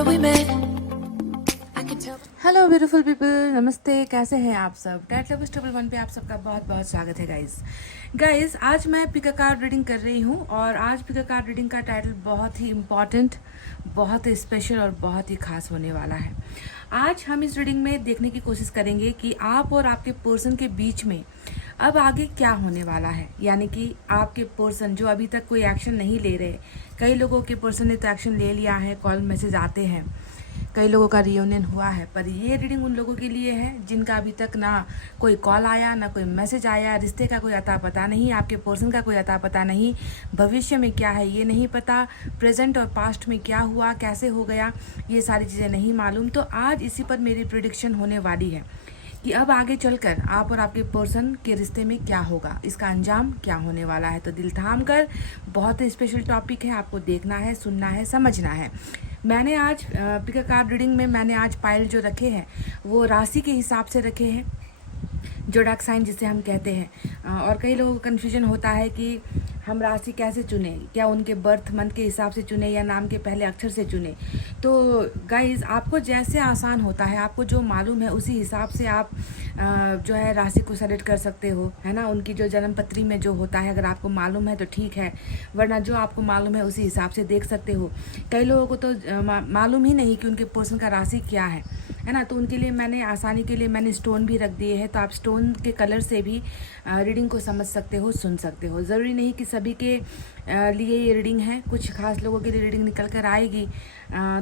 where we met. I can tell. Hello beautiful people, नमस्ते। कैसे हैं आप सब? टैट लव स्टेबल वन पे आप सबका बहुत बहुत स्वागत है गाइस। आज मैं पिक अ कार्ड रीडिंग कर रही हूँ और आज पिक अ कार्ड रीडिंग का टाइटल बहुत ही इम्पॉर्टेंट, बहुत ही स्पेशल और बहुत ही खास होने वाला है। आज हम इस रीडिंग में देखने की कोशिश करेंगे कि आप और आपके पर्सन के बीच में अब आगे क्या होने वाला है। यानी कि आपके पर्सन जो अभी तक कोई एक्शन नहीं ले रहे, कई लोगों के पर्सन ने तो एक्शन ले लिया है, कॉल मैसेज आते हैं, कई लोगों का रियूनियन हुआ है, पर ये रीडिंग उन लोगों के लिए है जिनका अभी तक ना कोई कॉल आया, ना कोई मैसेज आया, रिश्ते का कोई अता पता नहीं, आपके पर्सन का कोई अता पता नहीं, भविष्य में क्या है ये नहीं पता, प्रेजेंट और पास्ट में क्या हुआ, कैसे हो गया, ये सारी चीज़ें नहीं मालूम। तो आज इसी पर मेरी प्रिडिक्शन होने वाली है कि अब आगे चलकर आप और आपके पर्सन के रिश्ते में क्या होगा, इसका अंजाम क्या होने वाला है। तो दिल थाम कर, बहुत ही स्पेशल टॉपिक है, आपको देखना है, सुनना है, समझना है। मैंने आज पिक अ कार्ड रीडिंग में मैंने आज पाइल जो रखे हैं वो राशि के हिसाब से रखे हैं, जोडाक साइन जिसे हम कहते हैं। और कई लोगों को कन्फ्यूजन होता है कि हम राशि कैसे चुने, क्या उनके बर्थ मंथ के हिसाब से चुने या नाम के पहले अक्षर से चुने। तो गाइज, आपको जैसे आसान होता है, आपको जो मालूम है उसी हिसाब से आप जो है राशि को सेलेक्ट कर सकते हो, है ना। उनकी जो जन्म पत्री में जो होता है, अगर आपको मालूम है तो ठीक है, वरना जो आपको मालूम है उसी हिसाब से देख सकते हो। कई लोगों को तो मालूम ही नहीं कि उनके पर्सन का राशि क्या है ना। तो उनके लिए मैंने आसानी के लिए मैंने स्टोन भी रख दिए हैं, तो आप स्टोन के कलर से भी रीडिंग को समझ सकते हो, सुन सकते हो। ज़रूरी नहीं कि सभी के लिए ये रीडिंग है, कुछ खास लोगों के लिए रीडिंग निकल कर आएगी,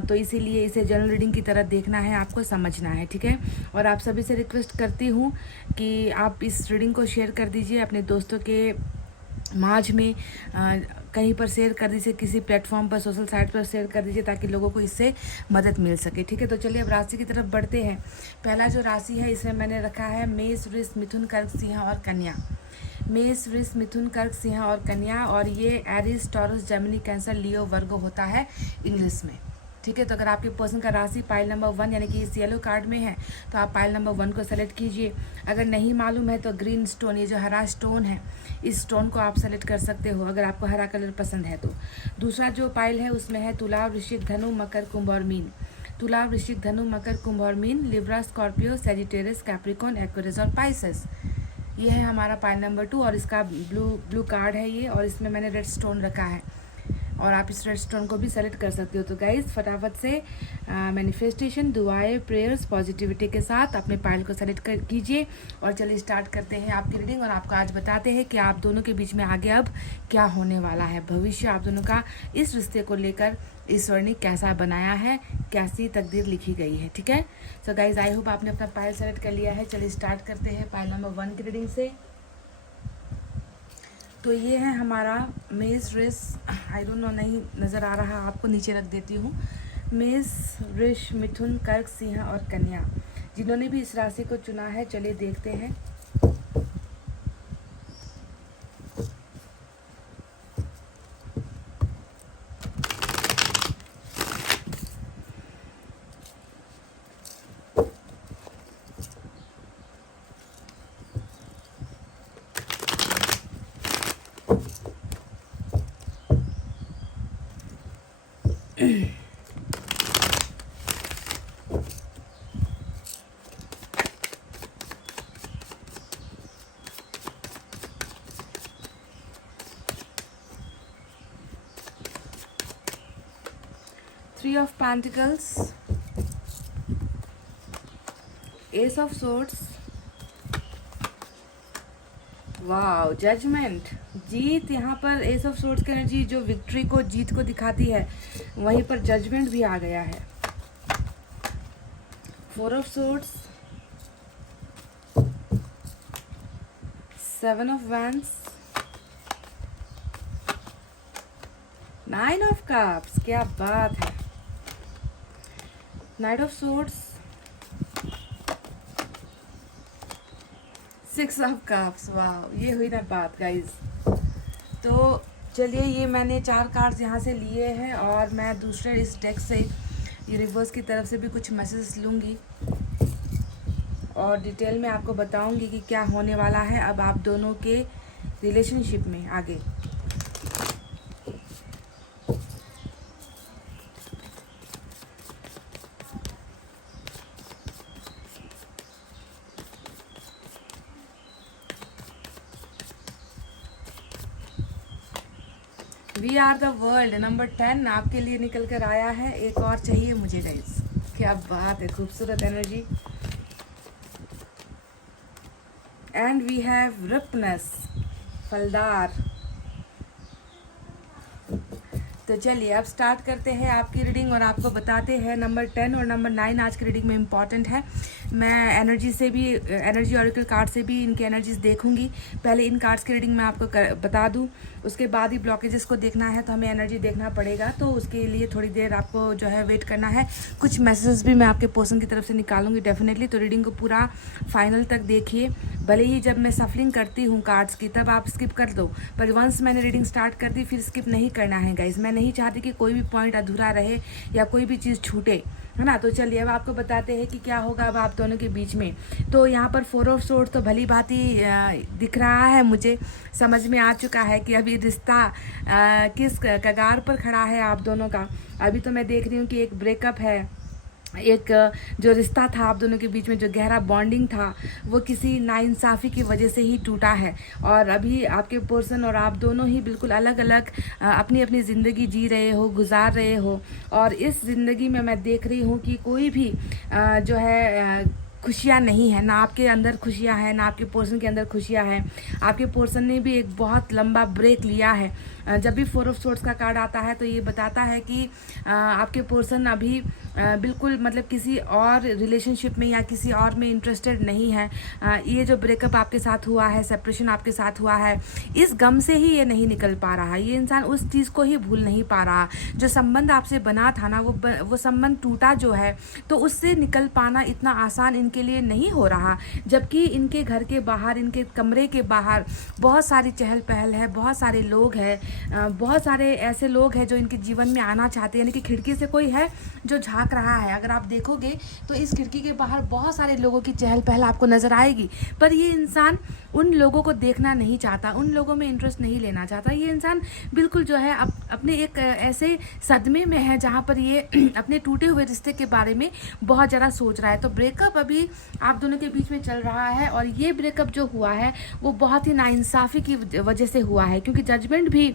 तो इसीलिए इसे जनरल रीडिंग की तरह देखना है, आपको समझना है, ठीक है। और आप सभी से रिक्वेस्ट करती हूँ कि आप इस रीडिंग को शेयर कर दीजिए अपने दोस्तों के माझ में, कहीं पर शेयर कर दीजिए, किसी प्लेटफॉर्म पर, सोशल साइट पर शेयर कर दीजिए, ताकि लोगों को इससे मदद मिल सके, ठीक है। तो चलिए अब राशि की तरफ बढ़ते हैं। पहला जो राशि है इसमें मैंने रखा है मेष, वृष, मिथुन, कर्क, सिंह और कन्या। मेष, वृष, मिथुन, कर्क, सिंह और कन्या, और ये एरिस, टॉरस, जेमिनी, कैंसर, लियो, वर्गो होता है इंग्लिश में, ठीक है। तो अगर आपके पर्सन का राशि पाइल नंबर 1 यानी कि इस येलो कार्ड में है तो आप पाइल नंबर 1 को सेलेक्ट कीजिए। अगर नहीं मालूम है तो ग्रीन स्टोन, ये जो हरा स्टोन है, इस स्टोन को आप सेलेक्ट कर सकते हो अगर आपको हरा कलर पसंद है तो। दूसरा जो पाइल है उसमें है तुला, वृश्चिक, धनु, मकर, कुंभ और मीन। तुला, वृश्चिक, धनु, मकर, कुंभ और mean, Libra, Scorpio, Sagittarius, Capricorn, Aquarius और पाइसेस। ये है हमारा पाइल नंबर 2 और इसका ब्लू कार्ड है ये, और इसमें मैंने रेड स्टोन रखा है और आप इस रेड स्टोन को भी सेलेक्ट कर सकते हो। तो गाइज, फटाफट से मैनिफेस्टेशन, दुआएं, प्रेयर्स, पॉजिटिविटी के साथ अपने पाइल को सेलेक्ट कीजिए और चलिए स्टार्ट करते हैं आपकी रीडिंग। और आपको आज बताते हैं कि आप दोनों के बीच में आगे अब क्या होने वाला है, भविष्य आप दोनों का इस रिश्ते को लेकर ईश्वर ने कैसा बनाया है, कैसी तकदीर लिखी गई है, ठीक है। सो गाइज, आई होप आपने अपना पाइल सेलेक्ट कर लिया है। चलिए स्टार्ट करते हैं पाइल नंबर 1 की रीडिंग से। तो ये है हमारा मेष, वृष, आई डोंट नो, नहीं नज़र आ रहा, आपको नीचे रख देती हूँ। मेष, वृष, मिथुन, कर्क, सिंह और कन्या, जिन्होंने भी इस राशि को चुना है, चलिए देखते हैं। Three of Pentacles, Ace of Swords, wow, judgement, जीत। यहाँ पर एस ऑफ सोर्ड्स की एनर्जी जो विक्ट्री को, जीत को दिखाती है, वहीं पर जजमेंट भी आ गया है। 4 of swords, 7 of wands, 9 of cups, क्या बात है, night of swords, 6 of cups, वाह, ये हुई ना बात गाइज। तो चलिए, ये मैंने 4 कार्ड्स यहाँ से लिए हैं और मैं दूसरे इस डेक से यूनिवर्स की तरफ से भी कुछ मैसेज लूँगी और डिटेल में आपको बताऊँगी कि क्या होने वाला है अब आप दोनों के रिलेशनशिप में आगे। We are the world number 10 आपके लिए निकल कर आया है। एक और चाहिए मुझे गाइस। क्या बात है, खूबसूरत एनर्जी। एंड वी हैव रिपनेस, फलदार। तो चलिए अब स्टार्ट करते हैं आपकी रीडिंग और आपको बताते हैं नंबर 10 और नंबर 9 आज की रीडिंग में इम्पॉर्टेंट है। मैं एनर्जी से भी, एनर्जी ऑरिकल कार्ड से भी इनकी एनर्जीज देखूंगी। पहले इन कार्ड्स की रीडिंग मैं आपको बता दूं, उसके बाद ही ब्लॉकेजेस को देखना है, तो हमें एनर्जी देखना पड़ेगा। तो उसके लिए थोड़ी देर आपको जो है वेट करना है। कुछ मैसेजेस भी मैं आपके पर्सन की तरफ से निकालूंगी डेफिनेटली। तो रीडिंग को पूरा फाइनल तक देखिए। भले ही जब मैं सफलिंग करती हूँ कार्ड्स की तब आप स्किप कर दो, पर वंस मैंने रीडिंग स्टार्ट कर दी फिर स्किप नहीं करना है गाइज। मैं नहीं चाहती कि कोई भी पॉइंट अधूरा रहे या कोई भी चीज़ छूटे, है ना। तो चलिए अब आपको बताते हैं कि क्या होगा अब आप दोनों के बीच में। तो यहाँ पर 4 ऑफ सोर्ड्स तो भली भांति दिख रहा है, मुझे समझ में आ चुका है कि अभी रिश्ता किस कगार पर खड़ा है आप दोनों का। अभी तो मैं देख रही हूँ कि एक ब्रेकअप है, एक जो रिश्ता था आप दोनों के बीच में, जो गहरा बॉन्डिंग था, वो किसी नाइंसाफ़ी की वजह से ही टूटा है। और अभी आपके पर्सन और आप दोनों ही बिल्कुल अलग अलग अपनी अपनी ज़िंदगी जी रहे हो, गुजार रहे हो। और इस ज़िंदगी में मैं देख रही हूँ कि कोई भी जो है खुशियाँ नहीं है, ना आपके अंदर खुशियाँ हैं ना आपके पर्सन के अंदर खुशियाँ हैं। आपके पर्सन ने भी एक बहुत लंबा ब्रेक लिया है। जब भी 4 ऑफ सोर्ड्स का कार्ड आता है तो ये बताता है कि आपके पर्सन अभी बिल्कुल मतलब किसी और रिलेशनशिप में या किसी और में इंटरेस्टेड नहीं है। ये जो ब्रेकअप आपके साथ हुआ है, सेपरेशन आपके साथ हुआ है, इस गम से ही ये नहीं निकल पा रहा। ये इंसान उस चीज़ को ही भूल नहीं पा रहा। जो संबंध आपसे बना था ना, वो संबंध टूटा जो है, तो उससे निकल पाना इतना आसान इनके लिए नहीं हो रहा। जबकि इनके घर के बाहर, इनके कमरे के बाहर बहुत सारी चहल पहल है, बहुत सारे लोग हैं, बहुत सारे ऐसे लोग हैं जो इनके जीवन में आना चाहते हैं। यानी कि खिड़की से कोई है जो झांक रहा है। अगर आप देखोगे तो इस खिड़की के बाहर बहुत सारे लोगों की चहल पहल आपको नजर आएगी, पर ये इंसान उन लोगों को देखना नहीं चाहता, उन लोगों में इंटरेस्ट नहीं लेना चाहता। ये इंसान बिल्कुल जो है अपने एक ऐसे सदमे में है जहाँ पर ये अपने टूटे हुए रिश्ते के बारे में बहुत ज़्यादा सोच रहा है। तो ब्रेकअप अभी आप दोनों के बीच में चल रहा है और ये ब्रेकअप जो हुआ है वो बहुत ही नाइंसाफ़ी की वजह से हुआ है, क्योंकि जजमेंट भी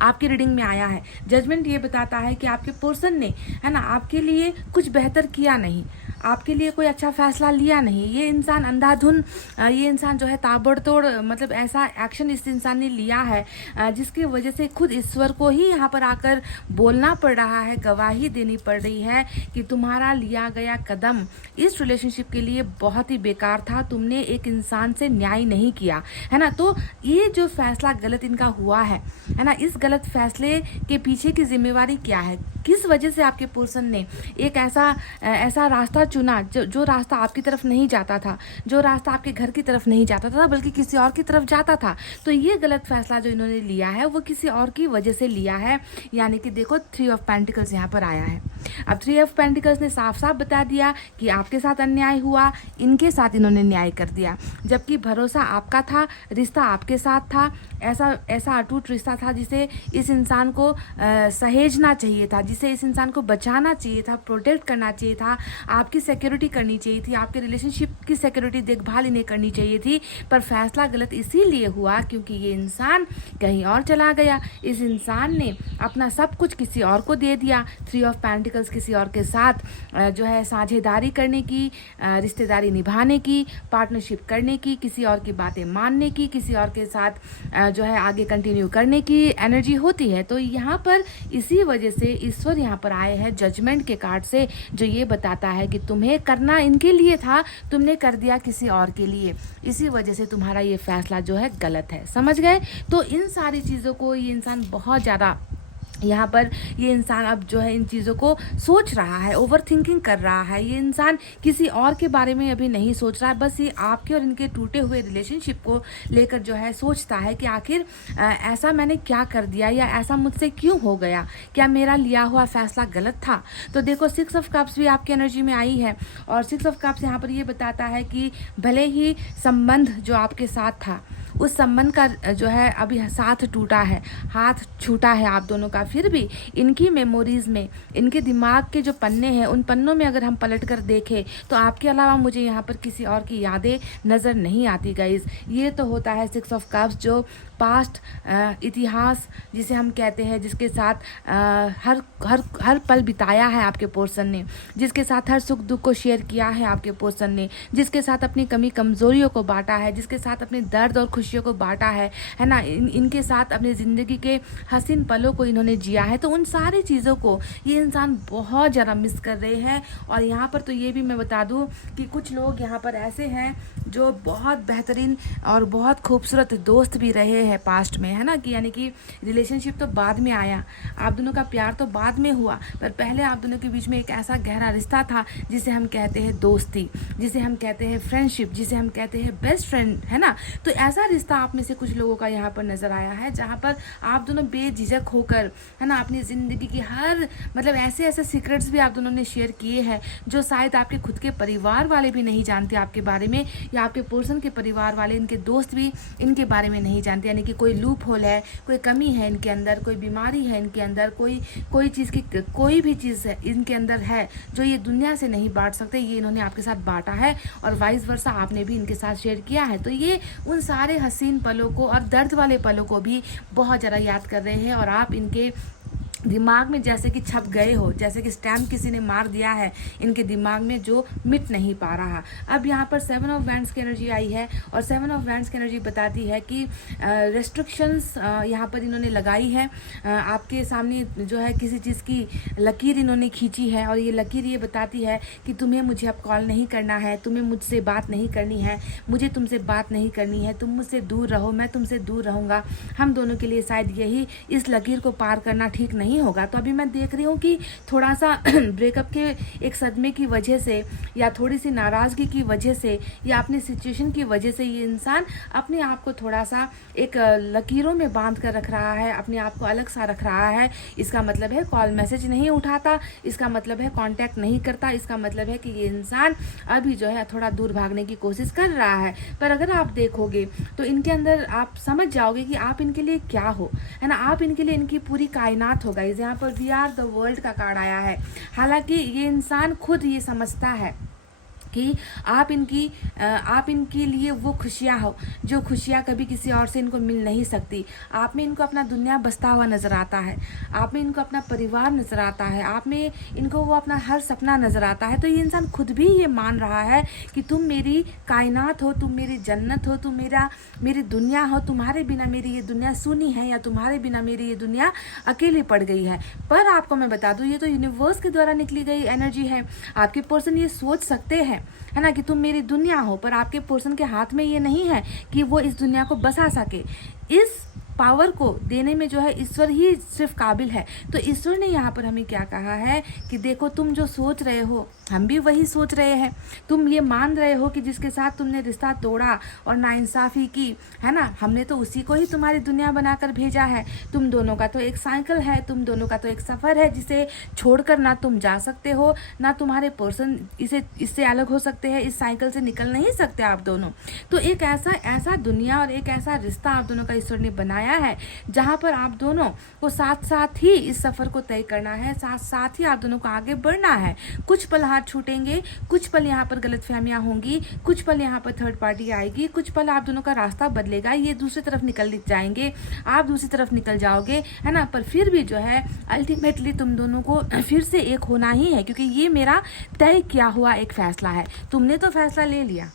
आपकी रीडिंग में आया है। जजमेंट ये बताता है कि आपके पर्सन ने, है ना, आपके लिए कुछ बेहतर किया नहीं, आपके लिए कोई अच्छा फैसला लिया नहीं। ये इंसान अंधाधुन, ये इंसान जो है ताबड़तोड़, मतलब ऐसा एक्शन इस इंसान ने लिया है जिसकी वजह से खुद ईश्वर को ही यहाँ पर आकर बोलना पड़ रहा है, गवाही देनी पड़ रही है कि तुम्हारा लिया गया कदम इस रिलेशनशिप के लिए बहुत ही बेकार था। तुमने एक इंसान से न्याय नहीं किया, है ना। तो ये जो फैसला गलत इनका हुआ है ना, इस गलत फैसले के पीछे की जिम्मेवारी क्या है, किस वजह से आपके पर्सन ने एक ऐसा रास्ता चुना जो रास्ता आपकी तरफ नहीं जाता था, जो रास्ता आपके घर की तरफ नहीं जाता था बल्कि किसी और की तरफ जाता था। तो ये गलत फैसला जो इन्होंने लिया है वो किसी और की वजह से लिया है। यानी कि देखो 3 ऑफ पेंटिकल्स यहाँ पर आया है। अब 3 ऑफ पेंटिकल्स ने साफ साफ बता दिया कि आपके साथ अन्याय हुआ, इनके साथ इन्होंने न्याय कर दिया। जबकि भरोसा आपका था, रिश्ता आपके साथ था, ऐसा अटूट रिश्ता था जिसे इस इंसान को सहेजना चाहिए था, जिसे इस इंसान को बचाना चाहिए था, प्रोटेक्ट करना चाहिए था, आपकी सिक्योरिटी करनी चाहिए थी, आपके रिलेशनशिप की सिक्योरिटी देखभाल इन्हें करनी चाहिए थी। पर फैसला गलत इसीलिए हुआ क्योंकि ये इंसान कहीं और चला गया। इस इंसान ने अपना सब कुछ किसी और को दे दिया। 3 ऑफ पेंटिकल्स किसी और के साथ जो है साझेदारी करने की, रिश्तेदारी निभाने की, पार्टनरशिप करने की, किसी और की बातें मानने की, किसी और के साथ जो है आगे कंटिन्यू करने की एनर्जी होती है। तो यहाँ पर इसी वजह से ईश्वर यहाँ पर आए हैं जजमेंट के कार्ड से, जो ये बताता है कि तुम्हें करना इनके लिए था, तुमने कर दिया किसी और के लिए, इसी वजह से तुम्हारा ये फैसला जो है गलत है। समझ गए? तो इन सारी चीज़ों को ये इंसान बहुत ज़्यादा यहाँ पर ये इंसान अब जो है इन चीज़ों को सोच रहा है, ओवर थिंकिंग कर रहा है। ये इंसान किसी और के बारे में अभी नहीं सोच रहा है, बस ये आपके और इनके टूटे हुए रिलेशनशिप को लेकर जो है सोचता है कि आखिर ऐसा मैंने क्या कर दिया या ऐसा मुझसे क्यों हो गया, क्या मेरा लिया हुआ फैसला गलत था। तो देखो 6 ऑफ कप्स भी आपकी एनर्जी में आई है और 6 ऑफ कप्स यहाँ पर ये बताता है कि भले ही संबंध जो आपके साथ था उस संबंध का जो है अभी साथ टूटा है, हाथ छूटा है आप दोनों का, फिर भी इनकी मेमोरीज में, इनके दिमाग के जो पन्ने हैं उन पन्नों में अगर हम पलट कर देखें तो आपके अलावा मुझे यहाँ पर किसी और की यादें नज़र नहीं आती गाइज। ये तो होता है 6 ऑफ कप्स, जो पास्ट इतिहास जिसे हम कहते हैं, जिसके साथ हर हर हर पल बिताया है आपके पर्सन ने, जिसके साथ हर सुख दुख को शेयर किया है आपके पर्सन ने, जिसके साथ अपनी कमी कमज़ोरियों को बांटा है, जिसके साथ अपने दर्द और खुशियों को बांटा है ना, इनके साथ अपनी ज़िंदगी के हसीन पलों को इन्होंने जिया है। तो उन सारी चीज़ों को ये इंसान बहुत ज़्यादा मिस कर रहे हैं। और यहाँ पर तो ये भी मैं बता दूँ कि कुछ लोग यहाँ पर ऐसे हैं जो बहुत बेहतरीन और बहुत खूबसूरत दोस्त भी रहे हैं पास्ट में, है ना, कि यानी कि रिलेशनशिप तो बाद में आया, आप दोनों का प्यार तो बाद में हुआ, पर पहले आप दोनों के बीच में एक ऐसा गहरा रिश्ता था जिसे हम कहते हैं दोस्ती, जिसे हम कहते हैं फ्रेंडशिप, जिसे हम कहते हैं बेस्ट फ्रेंड, है ना। तो ऐसा रिश्ता आप में से कुछ लोगों का यहाँ पर नज़र आया है, जहाँ पर आप दोनों बेझिझक होकर, है ना, अपनी ज़िंदगी की हर मतलब ऐसे ऐसे सीक्रेट्स भी आप दोनों ने शेयर किए हैं जो शायद आपके खुद के परिवार वाले भी नहीं जानते आपके बारे में, या आपके पर्सन के परिवार वाले, इनके दोस्त भी इनके बारे में नहीं जानते। यानी कि कोई लूप होल है, कोई कमी है इनके अंदर, कोई बीमारी है इनके अंदर, कोई चीज़ की कोई भी चीज़ है इनके अंदर है जो ये दुनिया से नहीं बांट सकते, ये इन्होंने आपके साथ बांटा है और वाइस वर्सा आपने भी इनके साथ शेयर किया है। तो ये उन सारे हसीन पलों को और दर्द वाले पलों को भी बहुत ज़्यादा याद कर रहे हैं और आप इनके दिमाग में जैसे कि छप गए हो, जैसे कि स्टैम्प किसी ने मार दिया है इनके दिमाग में, जो मिट नहीं पा रहा। अब यहाँ पर 7 ऑफ वैंड्स की एनर्जी आई है और 7 ऑफ वैंड्स की एनर्जी बताती है कि रेस्ट्रिक्शंस यहाँ पर इन्होंने लगाई है, आपके सामने जो है किसी चीज़ की लकीर इन्होंने खींची है और ये लकीर ये बताती है कि तुम्हें मुझे अब कॉल नहीं करना है, तुम्हें मुझसे बात नहीं करनी है, मुझे तुमसे बात नहीं करनी है, तुम मुझसे दूर रहो, मैं तुमसे दूर रहूँगा। हम दोनों के लिए शायद यही इस लकीर को पार करना ठीक नहीं होगा। तो अभी मैं देख रही हूँ कि थोड़ा सा ब्रेकअप के एक सदमे की वजह से या थोड़ी सी नाराज़गी की वजह से या अपनी सिचुएशन की वजह से ये इंसान अपने आप को थोड़ा सा एक लकीरों में बांध कर रख रहा है, अपने आप को अलग सा रख रहा है। इसका मतलब है कॉल मैसेज नहीं उठाता, इसका मतलब है कांटेक्ट नहीं करता, इसका मतलब है कि ये इंसान अभी जो है थोड़ा दूर भागने की कोशिश कर रहा है। पर अगर आप देखोगे तो इनके अंदर आप समझ जाओगे कि आप इनके लिए क्या हो, है ना, आप इनके लिए इनकी पूरी कायनात हो गई। यहाँ पर वी आर द वर्ल्ड का कार्ड आया है। हालांकि ये इंसान खुद ये समझता है कि आप इनके लिए वो खुशियाँ हो जो खुशियाँ कभी किसी और से इनको मिल नहीं सकती। आप में इनको अपना दुनिया बसता हुआ नज़र आता है, आप में इनको अपना परिवार नज़र आता है, आप में इनको वो अपना हर सपना नज़र आता है। तो ये इंसान खुद भी ये मान रहा है कि तुम मेरी कायनात हो, तुम मेरी जन्नत हो, तुम मेरी दुनिया हो, तुम्हारे बिना मेरी ये दुनिया सूनी है या तुम्हारे बिना मेरी ये दुनिया अकेली पड़ गई है। पर आपको मैं बता दूँ, ये तो यूनिवर्स के द्वारा निकली गई एनर्जी है। आपके पर्सन ये सोच सकते हैं, है ना, कि तुम मेरी दुनिया हो, पर आपके पर्सन के हाथ में ये नहीं है कि वो इस दुनिया को बसा सके। इस पावर को देने में जो है ईश्वर ही सिर्फ काबिल है। तो ईश्वर ने यहाँ पर हमें क्या कहा है कि देखो, तुम जो सोच रहे हो हम भी वही सोच रहे हैं। तुम ये मान रहे हो कि जिसके साथ तुमने रिश्ता तोड़ा और नाइंसाफ़ी की, है ना, हमने तो उसी को ही तुम्हारी दुनिया बनाकर भेजा है। तुम दोनों का तो एक साइकिल है, तुम दोनों का तो एक सफ़र है जिसे छोड़कर ना तुम जा सकते हो, ना तुम्हारे पर्सन इससे अलग हो सकते हैं, इस साइकिल से निकल नहीं सकते आप दोनों। तो एक ऐसा दुनिया और एक ऐसा रिश्ता आप दोनों का ईश्वर ने बनाया है जहाँ पर आप दोनों को साथ साथ ही इस सफ़र को तय करना है, साथ साथ ही आप दोनों को आगे बढ़ना है। कुछ पल हाथ छूटेंगे, कुछ पल यहाँ पर गलतफहमियां होंगी, कुछ पल यहाँ पर थर्ड पार्टी आएगी, कुछ पल आप दोनों का रास्ता बदलेगा, ये दूसरी तरफ निकल जाएंगे, आप दूसरी तरफ निकल जाओगे, है ना। पर फिर भी जो है अल्टीमेटली तुम दोनों को फिर से एक होना ही है, क्योंकि ये मेरा तय किया हुआ एक फैसला है। तुमने तो फैसला ले लिया,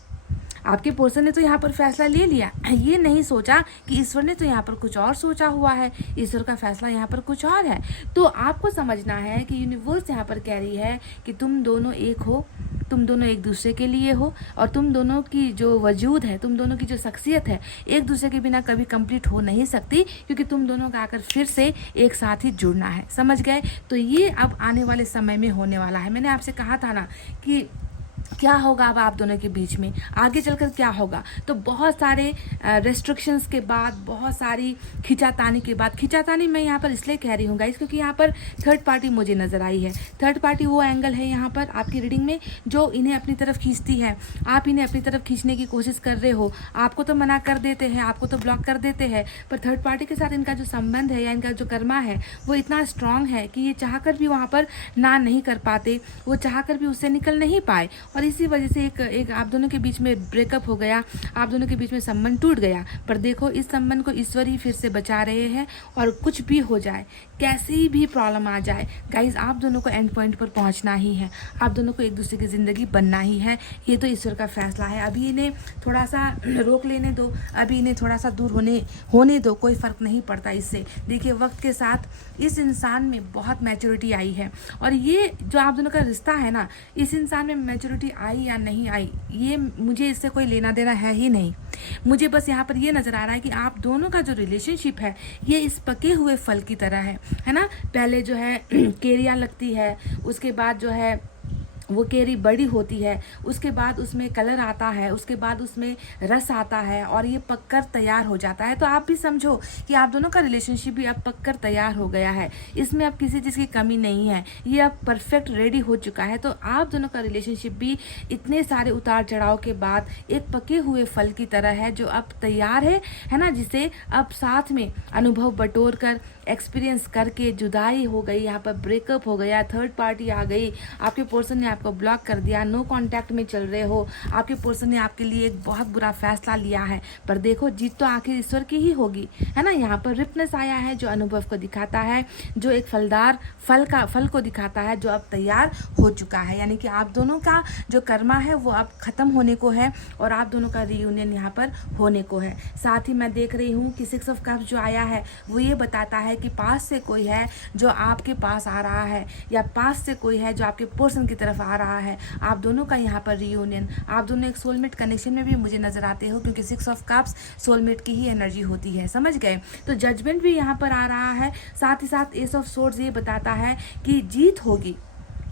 आपके पर्सन ने तो यहाँ पर फैसला ले लिया, ये नहीं सोचा कि ईश्वर ने तो यहाँ पर कुछ और सोचा हुआ है, ईश्वर का फैसला यहाँ पर कुछ और है। तो आपको समझना है कि यूनिवर्स यहाँ पर कह रही है कि तुम दोनों एक हो, तुम दोनों एक दूसरे के लिए हो, और तुम दोनों की जो वजूद है, तुम दोनों की जो शख्सियत है, एक दूसरे के बिना कभी कंप्लीट हो नहीं सकती, क्योंकि तुम दोनों का आकर फिर से एक साथ ही जुड़ना है। समझ गए? तो ये अब आने वाले समय में होने वाला है। मैंने आपसे कहा था ना कि क्या होगा अब आप दोनों के बीच में, आगे चलकर क्या होगा। तो बहुत सारे रेस्ट्रिक्शंस के बाद, बहुत सारी खिंचातानी के बाद, खिंचातानी मैं यहाँ पर इसलिए कह रही हूँ गाइस क्योंकि यहाँ पर थर्ड पार्टी मुझे नज़र आई है। थर्ड पार्टी वो एंगल है यहाँ पर आपकी रीडिंग में जो इन्हें अपनी तरफ खींचती है। आप इन्हें अपनी तरफ खींचने की कोशिश कर रहे हो, आपको तो मना कर देते हैं, आपको तो ब्लॉक कर देते हैं, पर थर्ड पार्टी के साथ इनका जो संबंध है या इनका जो कर्मा है वो इतना स्ट्रांग है कि ये चाहकर भी वहाँ पर ना नहीं कर पाते, वो चाहकर भी उससे निकल नहीं पाए, और इसी वजह से एक आप दोनों के बीच में ब्रेकअप हो गया, आप दोनों के बीच में संबंध टूट गया। पर देखो इस संबंध को ईश्वर ही फिर से बचा रहे हैं, और कुछ भी हो जाए, कैसी भी प्रॉब्लम आ जाए गाइज, आप दोनों को एंड पॉइंट पर पहुंचना ही है, आप दोनों को एक दूसरे की ज़िंदगी बनना ही है। ये तो ईश्वर का फैसला है। अभी इन्हें थोड़ा सा रोक लेने दो, अभी इन्हें थोड़ा सा दूर होने दो, कोई फ़र्क नहीं पड़ता इससे। देखिए वक्त के साथ इस इंसान में बहुत मैच्योरिटी आई है, और ये जो आप दोनों का रिश्ता है ना, इस इंसान में मैच्योरिटी आई या नहीं आई, ये मुझे इससे कोई लेना देना है ही नहीं। मुझे बस यहाँ पर ये नज़र आ रहा है कि आप दोनों का जो रिलेशनशिप है ये इस पके हुए फल की तरह है ना। पहले जो है केरियाँ लगती है, उसके बाद जो है वो केरी बड़ी होती है, उसके बाद उसमें कलर आता है, उसके बाद उसमें रस आता है, और ये पककर तैयार हो जाता है। तो आप भी समझो कि आप दोनों का रिलेशनशिप भी अब पककर तैयार हो गया है, इसमें अब किसी चीज़ की कमी नहीं है, ये अब परफेक्ट रेडी हो चुका है। तो आप दोनों का रिलेशनशिप भी इतने सारे उतार चढ़ाव के बाद एक पके हुए फल की तरह है जो अब तैयार है ना, जिसे अब साथ में अनुभव बटोर कर, एक्सपीरियंस करके, जुदाई हो गई, यहाँ पर ब्रेकअप हो गया, थर्ड पार्टी आ गई, आपके पर्सन ने आपको ब्लॉक कर दिया, नो कांटेक्ट में चल रहे हो, आपके पर्सन ने आपके लिए एक बहुत बुरा फैसला लिया है, पर देखो जीत तो आखिर ईश्वर की ही होगी, है ना। यहाँ पर रिपनेस आया है जो अनुभव को दिखाता है, जो एक फलदार फल को दिखाता है जो अब तैयार हो चुका है। यानी कि आप दोनों का जो कर्मा है वो अब खत्म होने को है, और आप दोनों का रीयूनियन यहाँ पर होने को है। साथ ही मैं देख रही हूँ कि 6 ऑफ कप्स जो आया है वो ये बताता है कि पास से कोई है जो आपके पास आ रहा है, या पास से कोई है जो आपके पर्सन की तरफ आ रहा है। आप दोनों का यहाँ पर रीयूनियन, आप दोनों एक सोलमेट कनेक्शन में भी मुझे नजर आते हो, क्योंकि 6 ऑफ कप्स सोलमेट की ही एनर्जी होती है, समझ गए। तो जजमेंट भी यहाँ पर आ रहा है, साथ ही साथ एस ऑफ सोर्ड्स ये बताता है कि जीत होगी,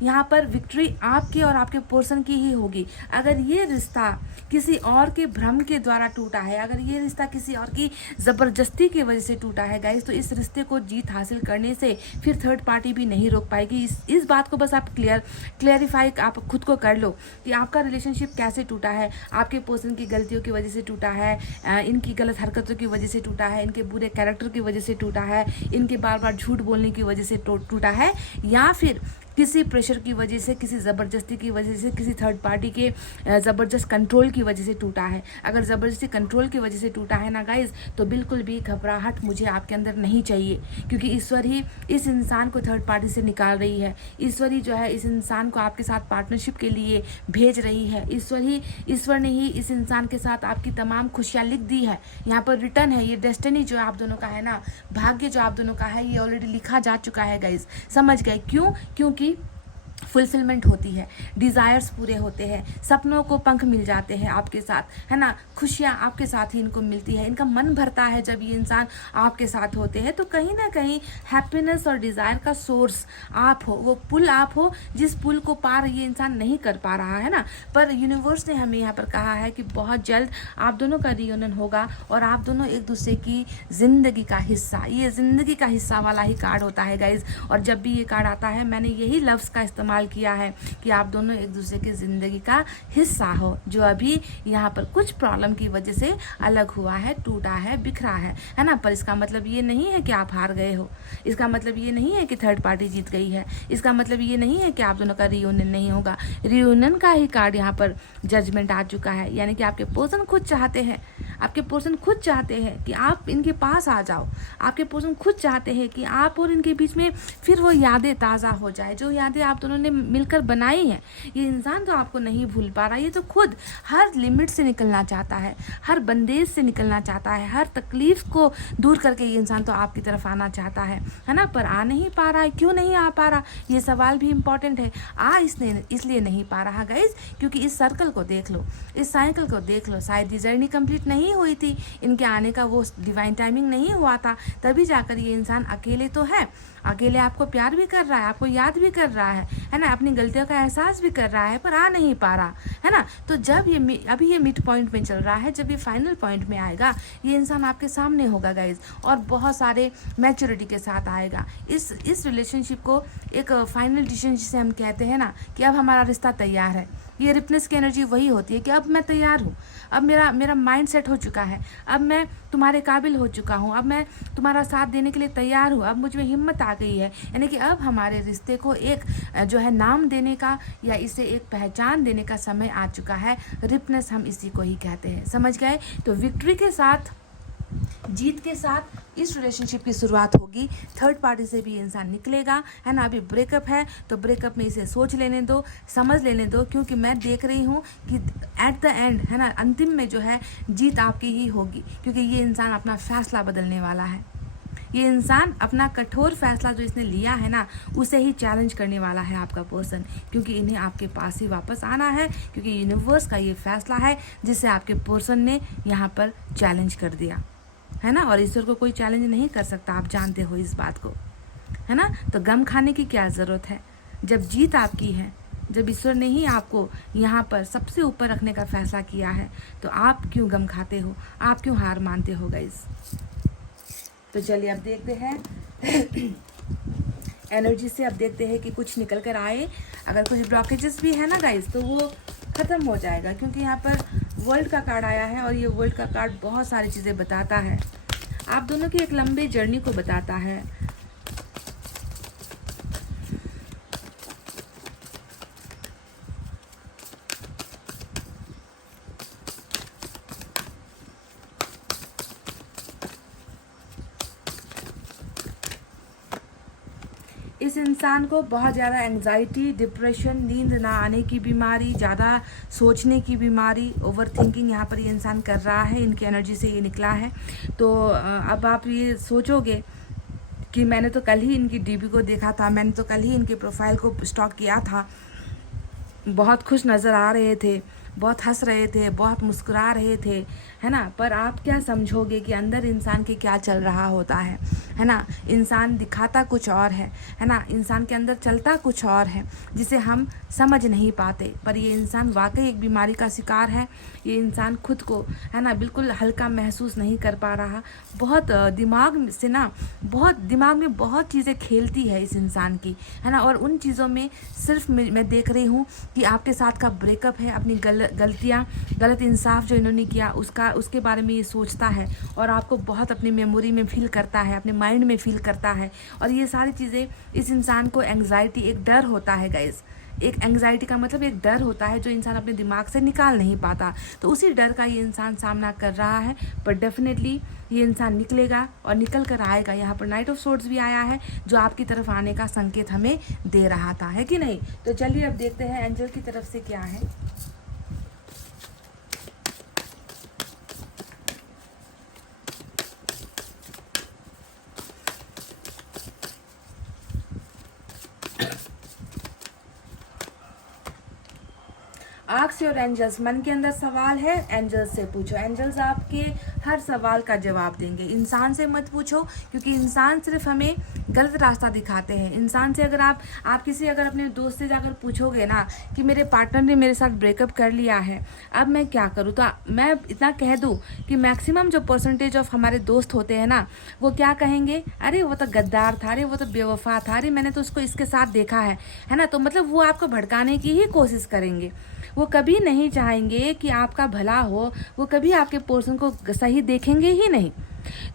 यहाँ पर विक्ट्री आपकी और आपके पर्सन की ही होगी। अगर ये रिश्ता किसी और के भ्रम के द्वारा टूटा है, अगर ये रिश्ता किसी और की ज़बरदस्ती की वजह से टूटा है गाइस, तो इस रिश्ते को जीत हासिल करने से फिर थर्ड पार्टी भी नहीं रोक पाएगी। इस बात को बस आप क्लियरिफाई आप खुद को कर लो कि आपका रिलेशनशिप कैसे टूटा है। आपके पर्सन की गलतियों की वजह से टूटा है, इनकी गलत हरकतों की वजह से टूटा है, इनके बुरे कैरेक्टर की वजह से टूटा है, इनके बार बार झूठ बोलने की वजह से टूटा है, या फिर किसी प्रेशर की वजह से, किसी ज़बरदस्ती की वजह से, किसी थर्ड पार्टी के ज़बरदस्त कंट्रोल की वजह से टूटा है। अगर ज़बरदस्ती कंट्रोल की वजह से टूटा है ना गाइज, तो बिल्कुल भी घबराहट मुझे आपके अंदर नहीं चाहिए, क्योंकि ईश्वर ही इस इंसान को थर्ड पार्टी से निकाल रही है। ईश्वर ही जो है इस इंसान को आपके साथ पार्टनरशिप के लिए भेज रही है। ईश्वर ने ही इस इंसान के साथ आपकी तमाम खुशियाँ लिख दी है। यहाँ पर रिटर्न है, ये डेस्टिनी जो आप दोनों का है ना, भाग्य जो आप दोनों का है, ये ऑलरेडी लिखा जा चुका है गाइज, समझ गए। क्योंकि फुलफिलमेंट होती है, डिज़ायर्स पूरे होते हैं, सपनों को पंख मिल जाते हैं आपके साथ, है ना। खुशियाँ आपके साथ ही इनको मिलती है, इनका मन भरता है जब ये इंसान आपके साथ होते हैं। तो कहीं ना कहीं हैप्पीनेस और डिज़ायर का सोर्स आप हो, वो पुल आप हो जिस पुल को पार ये इंसान नहीं कर पा रहा है ना। पर यूनिवर्स ने हमें यहाँ पर कहा है कि बहुत जल्द आप दोनों का रियूनियन होगा, और आप दोनों एक दूसरे की ज़िंदगी का हिस्सा, ये ज़िंदगी का हिस्सा वाला ही कार्ड होता है गाइज। और जब भी ये कार्ड आता है, मैंने यही लफ्ज़ का इस्तेमाल किया है कि आप दोनों एक दूसरे की जिंदगी का हिस्सा हो, जो अभी यहाँ पर कुछ प्रॉब्लम की वजह से अलग हुआ है, टूटा है, बिखरा है ना। पर इसका मतलब ये नहीं है कि आप हार गए हो, इसका मतलब ये नहीं है कि थर्ड पार्टी जीत गई है, इसका मतलब ये नहीं है कि आप दोनों का रियूनियन नहीं होगा। रियूनियन का ही कार्ड यहाँ पर जजमेंट आ चुका है, यानी कि आपके पर्सन खुद चाहते हैं, आपके पर्सन खुद चाहते हैं कि आप इनके पास आ जाओ, आपके पर्सन खुद चाहते हैं कि आप और इनके बीच में फिर वो यादें ताज़ा हो जाए, जो यादें आप दोनों ने मिलकर बनाई हैं। ये इंसान तो आपको नहीं भूल पा रहा, ये तो खुद हर लिमिट से निकलना चाहता है, हर बंदेज से निकलना चाहता है, हर तकलीफ को दूर करके ये इंसान तो आपकी तरफ आना चाहता है ना। पर आ नहीं पा रहा है, क्यों नहीं आ पा रहा, ये सवाल भी इम्पॉर्टेंट है। इसलिए नहीं पा रहा गाइज, क्योंकि इस सर्कल को देख लो, इस साइकिल को देख लो, शायद ये जर्नी कंप्लीट नहीं हुई थी, इनके आने का वो डिवाइन टाइमिंग नहीं हुआ था, तभी जाकर ये इंसान अकेले तो है, अकेले आपको प्यार भी कर रहा है, आपको याद भी कर रहा है ना, अपनी गलतियों का एहसास भी कर रहा है, पर आ नहीं पा रहा है ना। तो जब अभी ये मिड पॉइंट में चल रहा है, जब ये फाइनल पॉइंट में आएगा, ये इंसान आपके सामने होगा गाइज, और बहुत सारे मैच्योरिटी के साथ आएगा। इस रिलेशनशिप को एक फाइनल डिसीजन जिसे हम कहते हैं ना कि अब हमारा रिश्ता तैयार है। ये रिपनेस की एनर्जी वही होती है कि अब मैं तैयार हूँ, अब मेरा माइंड सेट हो चुका है, अब मैं तुम्हारे काबिल हो चुका हूँ, अब मैं तुम्हारा साथ देने के लिए तैयार हूँ, अब मुझ में हिम्मत आ गई है। यानी कि अब हमारे रिश्ते को एक जो है नाम देने का या इसे एक पहचान देने का समय आ चुका है। रिपनेस हम इसी को ही कहते हैं, समझ गए। तो विक्ट्री के साथ, जीत के साथ इस रिलेशनशिप की शुरुआत होगी। थर्ड पार्टी से भी इंसान निकलेगा, है ना। अभी ब्रेकअप है तो ब्रेकअप में इसे सोच लेने दो, समझ लेने दो, क्योंकि मैं देख रही हूँ कि एट द एंड, है ना, अंतिम में जो है जीत आपकी ही होगी, क्योंकि ये इंसान अपना फैसला बदलने वाला है। ये इंसान अपना कठोर फैसला जो इसने लिया है ना, उसे ही चैलेंज करने वाला है आपका पर्सन, क्योंकि इन्हें आपके पास ही वापस आना है, क्योंकि यूनिवर्स का ये फैसला है जिसे आपके पर्सन ने यहाँ पर चैलेंज कर दिया, है ना। और ईश्वर को कोई चैलेंज नहीं कर सकता, आप जानते हो इस बात को, है ना। तो गम खाने की क्या ज़रूरत है, जब जीत आपकी है, जब ईश्वर ने ही आपको यहाँ पर सबसे ऊपर रखने का फैसला किया है, तो आप क्यों गम खाते हो, आप क्यों हार मानते हो गाइस। तो चलिए अब देखते हैं एनर्जी से, अब देखते हैं कि कुछ निकल कर आए। अगर कुछ ब्लॉकेजेस भी है ना गाइस, तो वो ख़त्म हो जाएगा, क्योंकि यहाँ पर वर्ल्ड का कार्ड आया है, और ये वर्ल्ड का कार्ड बहुत सारी चीज़ें बताता है, आप दोनों की एक लंबी जर्नी को बताता है। इस इंसान को बहुत ज़्यादा एंग्जाइटी, डिप्रेशन, नींद ना आने की बीमारी, ज़्यादा सोचने की बीमारी, ओवर थिंकिंग यहाँ पर ये इंसान कर रहा है, इनकी एनर्जी से ये निकला है। तो अब आप ये सोचोगे कि मैंने तो कल ही इनकी डीपी को देखा था, मैंने तो कल ही इनके प्रोफाइल को स्टॉक किया था, बहुत खुश नज़र आ रहे थे, बहुत हंस रहे थे, बहुत मुस्कुरा रहे थे, है ना। पर आप क्या समझोगे कि अंदर इंसान के क्या चल रहा होता है ना। इंसान दिखाता कुछ और है ना, इंसान के अंदर चलता कुछ और है, जिसे हम समझ नहीं पाते। पर ये इंसान वाकई एक बीमारी का शिकार है। ये इंसान खुद को, है ना, बिल्कुल हल्का महसूस नहीं कर पा रहा। बहुत दिमाग से ना, बहुत दिमाग में बहुत चीज़ें खेलती है इस इंसान की, है ना। और उन चीज़ों में सिर्फ मैं देख रही हूँ कि आपके साथ का ब्रेकअप है, अपनी गलतियाँ, गलत इंसाफ जो इन्होंने किया उसके बारे में ये सोचता है, और आपको बहुत अपनी मेमोरी में फील करता है, अपने माइंड में फील करता है। और ये सारी चीज़ें इस इंसान को एंग्जाइटी, एक डर होता है गाइस। एक एंग्जाइटी का मतलब एक डर होता है जो इंसान अपने दिमाग से निकाल नहीं पाता। तो उसी डर का ये इंसान सामना कर रहा है, पर डेफिनेटली ये इंसान निकलेगा और निकल कर आएगा। यहाँ पर नाइट ऑफ सोर्ड्स भी आया है, जो आपकी तरफ आने का संकेत हमें दे रहा था, है कि नहीं। तो चलिए अब देखते हैं एंजल की तरफ से क्या है। आस्क योर एंजल्स, मन के अंदर सवाल है, एंजल्स से पूछो। एंजल्स आपके हर सवाल का जवाब देंगे। इंसान से मत पूछो, क्योंकि इंसान सिर्फ हमें गलत रास्ता दिखाते हैं। इंसान से अगर आप किसी अगर अपने दोस्त से जाकर पूछोगे ना कि मेरे पार्टनर ने मेरे साथ ब्रेकअप कर लिया है, अब मैं क्या करूँ, तो मैं इतना कह दूँ कि मैक्सिमम जो परसेंटेज ऑफ हमारे दोस्त होते हैं ना, वो क्या कहेंगे, अरे वो तो गद्दार था, अरे वो तो बेवफा था, अरे मैंने तो उसको इसके साथ देखा है ना। तो मतलब वो आपको भड़काने की ही कोशिश करेंगे। वो कभी नहीं चाहेंगे कि आपका भला हो, वो कभी आपके पर्सन को सही देखेंगे ही नहीं।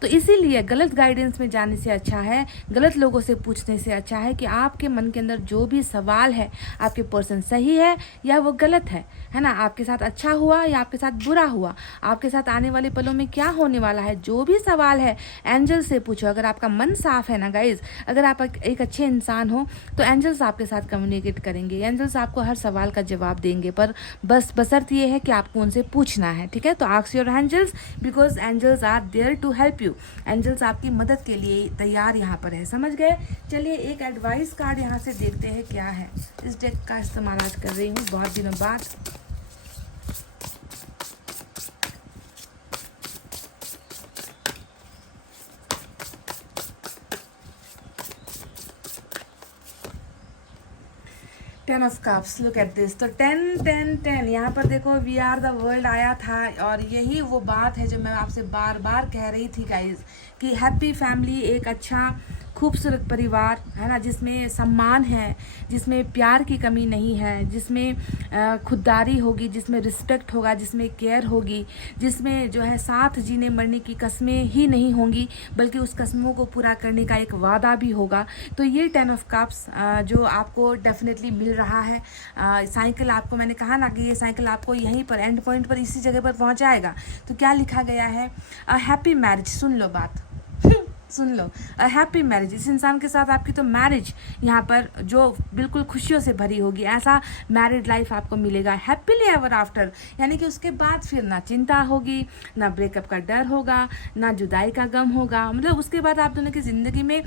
तो इसीलिए गलत गाइडेंस में जाने से अच्छा है, गलत लोगों से पूछने से अच्छा है कि आपके मन के अंदर जो भी सवाल है, आपके पर्सन सही है या वो गलत है ना, आपके साथ अच्छा हुआ या आपके साथ बुरा हुआ, आपके साथ आने वाले पलों में क्या होने वाला है, जो भी सवाल है एंजल से पूछो। अगर आपका मन साफ है ना गाइज, अगर आप एक अच्छे इंसान हो, तो एंजल्स आपके साथ कम्युनिकेट करेंगे, एंजल्स आपको हर सवाल का जवाब देंगे। पर बशर्त ये है कि आपको उनसे पूछना है, ठीक है। तो ask your angels, because angels are there to help you. Angels आपकी मदद के लिए तैयार यहाँ पर है, समझ गए। चलिए एक एडवाइस कार्ड यहाँ से देखते हैं क्या है। इस डेक का इस्तेमाल आज कर रही हूँ बहुत दिनों बाद। Ten of cups, look at this. तो 10 10 10 यहाँ पर देखो, वी आर द वर्ल्ड आया था, और यही वो बात है जो मैं आपसे बार बार कह रही थी गाइज, कि हैप्पी फैमिली एक अच्छा खूबसूरत परिवार है ना, जिसमें सम्मान है, जिसमें प्यार की कमी नहीं है, जिसमें खुददारी होगी, जिसमें रिस्पेक्ट होगा, जिसमें केयर होगी, जिसमें जो है साथ जीने मरने की कस्में ही नहीं होंगी, बल्कि उस कस्मों को पूरा करने का एक वादा भी होगा। तो ये 10 ऑफ कप्स जो आपको डेफिनेटली मिल रहा है, साइकिल आपको, मैंने कहा ना कि ये साइकिल आपको यहीं पर एंड पॉइंट पर इसी जगह पर पहुंचाएगा। तो क्या लिखा गया है, अ हैप्पी मैरिज, सुन लो बात सुन लो, हैप्पी मैरिज, इस इंसान के साथ आपकी तो मैरिज यहाँ पर जो बिल्कुल खुशियों से भरी होगी, ऐसा मैरिड लाइफ आपको मिलेगा, हैप्पीली एवर आफ्टर, यानी कि उसके बाद फिर ना चिंता होगी, ना ब्रेकअप का डर होगा, ना जुदाई का गम होगा, मतलब उसके बाद आप दोनों की ज़िंदगी में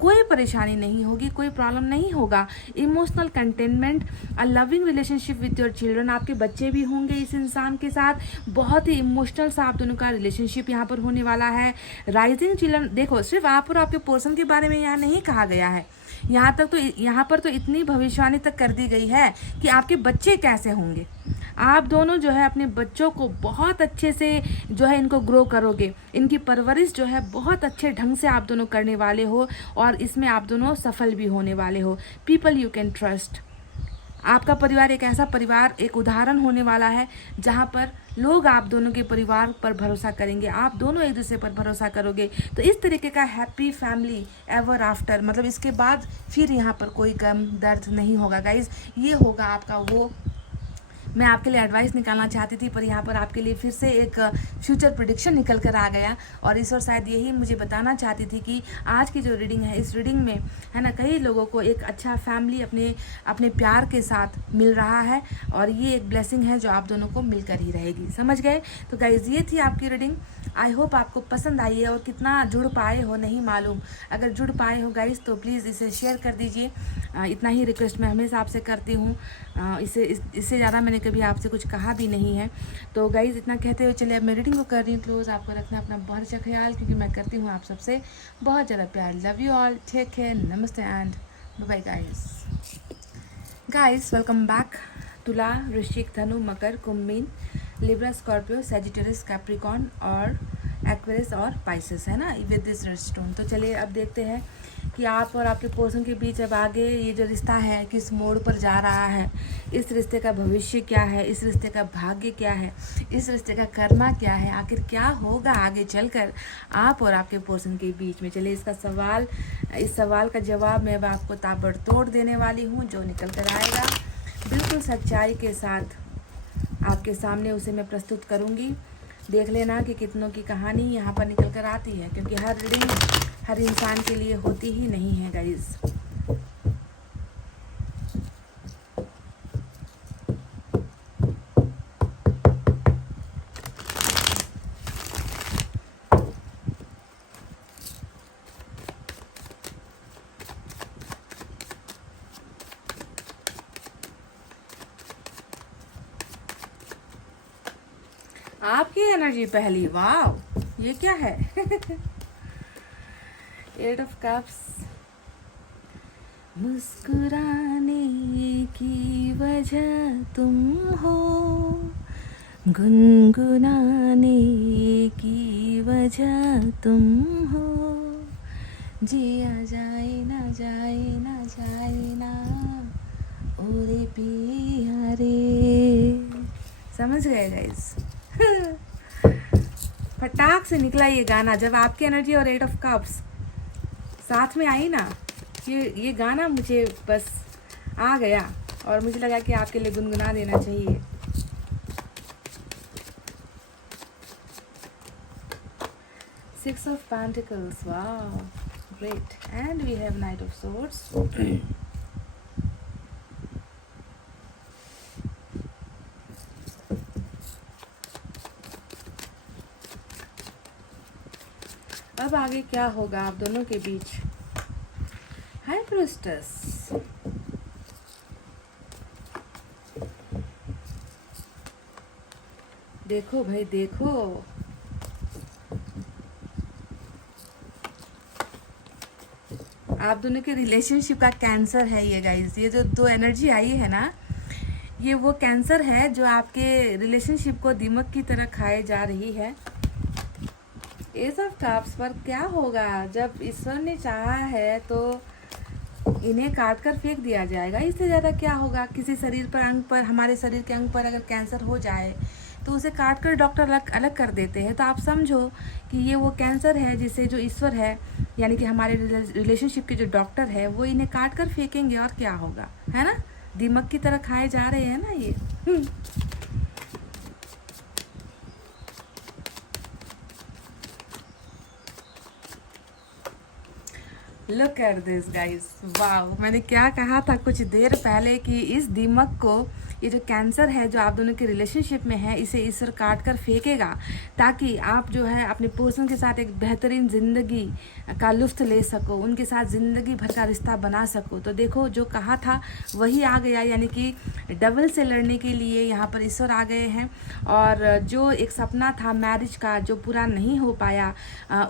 कोई परेशानी नहीं होगी, कोई प्रॉब्लम नहीं होगा, emotional containment, a loving relationship with your children, आपके बच्चे भी होंगे इस इंसान के साथ, बहुत ही इमोशनल सा आप दोनों का रिलेशनशिप यहाँ पर होने वाला है। राइजिंग चिल्ड्रन, देखो सिर्फ आप और आपके पर्सन के बारे में यहाँ नहीं कहा गया है, यहाँ पर तो इतनी भविष्यवाणी तक कर दी गई है कि आपके बच्चे कैसे होंगे। आप दोनों जो है अपने बच्चों को बहुत अच्छे से जो है इनको ग्रो करोगे, इनकी परवरिश जो है बहुत अच्छे ढंग से आप दोनों करने वाले हो, और इसमें आप दोनों सफल भी होने वाले हो। पीपल यू कैन ट्रस्ट, आपका परिवार एक ऐसा परिवार, एक उदाहरण होने वाला है जहाँ पर लोग आप दोनों के परिवार पर भरोसा करेंगे, आप दोनों एक दूसरे पर भरोसा करोगे। तो इस तरीके का हैप्पी फैमिली एवर आफ्टर, मतलब इसके बाद फिर यहाँ पर कोई गम दर्द नहीं होगा गाइज, ये होगा आपका वो। मैं आपके लिए एडवाइस निकालना चाहती थी, पर यहाँ पर आपके लिए फिर से एक फ्यूचर प्रेडिक्शन निकल कर आ गया, और ईश्वर शायद यही मुझे बताना चाहती थी कि आज की जो रीडिंग है, इस रीडिंग में है ना, कई लोगों को एक अच्छा फैमिली अपने प्यार के साथ मिल रहा है, और ये एक ब्लेसिंग है जो आप दोनों को मिलकर ही रहेगी। समझ गए? तो गाइज ये थी आपकी रीडिंग, आई होप आपको पसंद आई है, और कितना जुड़ पाए हो नहीं मालूम। अगर जुड़ पाए हो गाइज तो प्लीज़ इसे शेयर कर दीजिए, इतना ही रिक्वेस्ट मैं हमेशा आपसे करती हूँ, इससे ज़्यादा मैंने कभी आपसे कुछ कहा भी नहीं है। तो गाइज इतना कहते हुए चलिए अब मैं रीडिंग को कर रही हूँ क्लोज। आपको रखना अपना बहुत अच्छा ख्याल, क्योंकि मैं करती हूँ आप सबसे बहुत ज़्यादा प्यार। Love you all, take care, नमस्ते and bye guys. Guys welcome back. तुला, वृश्चिक, धनु, मकर, कुंभ, मीन, लिब्रा, स्कॉर्पियो, सैजिटेरियस, कैप्रिकॉर्न और एक्वेरियस और पाइसेस, है ना, विद दिस रेड स्टोन। तो चलिए अब देखते हैं कि आप और आपके पर्सन के बीच अब आगे ये जो रिश्ता है किस मोड़ पर जा रहा है, इस रिश्ते का भविष्य क्या है, इस रिश्ते का भाग्य क्या है, इस रिश्ते का कर्मा क्या है, आखिर क्या होगा आगे चलकर आप और आपके पर्सन के बीच में। चलिए इस सवाल का जवाब मैं अब आपको ताबड़तोड़ देने वाली हूँ, जो निकल कर आएगा बिल्कुल सच्चाई के साथ आपके सामने उसे मैं प्रस्तुत करूँगी। देख लेना कि कितनों की कहानी यहाँ पर निकल कर आती है, क्योंकि हर रीडिंग हर इंसान के लिए होती ही नहीं है गाइज। आपकी एनर्जी पहली, वाह ये क्या है? 8 ऑफ कप्स। मुस्कुराने की वजह तुम हो, गुनगुनाने की वजह तुम हो, जिया जाए ना जाए ना जाए ना ओरे पिया रे। समझ गए गाइस? फटाक से निकला ये गाना जब आपकी एनर्जी और 8 ऑफ कप्स साथ में आई ना, ये गाना मुझे बस आ गया, और मुझे लगा कि आपके लिए गुनगुना देना चाहिए। Six of Pentacles, wow, great, and we have Knight of Swords. अब आगे क्या होगा आप दोनों के बीच? हाई प्रीस्टेस, देखो भाई देखो, आप दोनों के रिलेशनशिप का कैंसर है ये गाइस। ये जो दो एनर्जी आई है ना, ये वो कैंसर है जो आपके रिलेशनशिप को दीमक की तरह खाए जा रही है। एस ऑफ कप्स पर क्या होगा? जब ईश्वर ने चाहा है तो इन्हें काट कर फेंक दिया जाएगा। इससे ज़्यादा क्या होगा? किसी शरीर पर अंग पर, हमारे शरीर के अंग पर अगर कैंसर हो जाए तो उसे काट कर डॉक्टर अलग अलग कर देते हैं। तो आप समझो कि ये वो कैंसर है जिसे जो ईश्वर है, यानी कि हमारे रिलेशनशिप के जो डॉक्टर है, वो इन्हें काट कर फेंकेंगे और क्या होगा, है ना? दीमक की तरह खाए जा रहे हैं ना ये। Look at this guys, wow! मैंने क्या कहा था कुछ देर पहले कि इस दीमक को, ये जो कैंसर है जो आप दोनों के रिलेशनशिप में है, इसे ईश्वर काट कर फेंकेगा ताकि आप जो है अपने पर्सन के साथ एक बेहतरीन ज़िंदगी का लुत्फ़ ले सको, उनके साथ ज़िंदगी भर का रिश्ता बना सको। तो देखो, जो कहा था वही आ गया, यानी कि डबल से लड़ने के लिए यहाँ पर ईश्वर आ गए हैं। और जो एक सपना था मैरिज का जो पूरा नहीं हो पाया,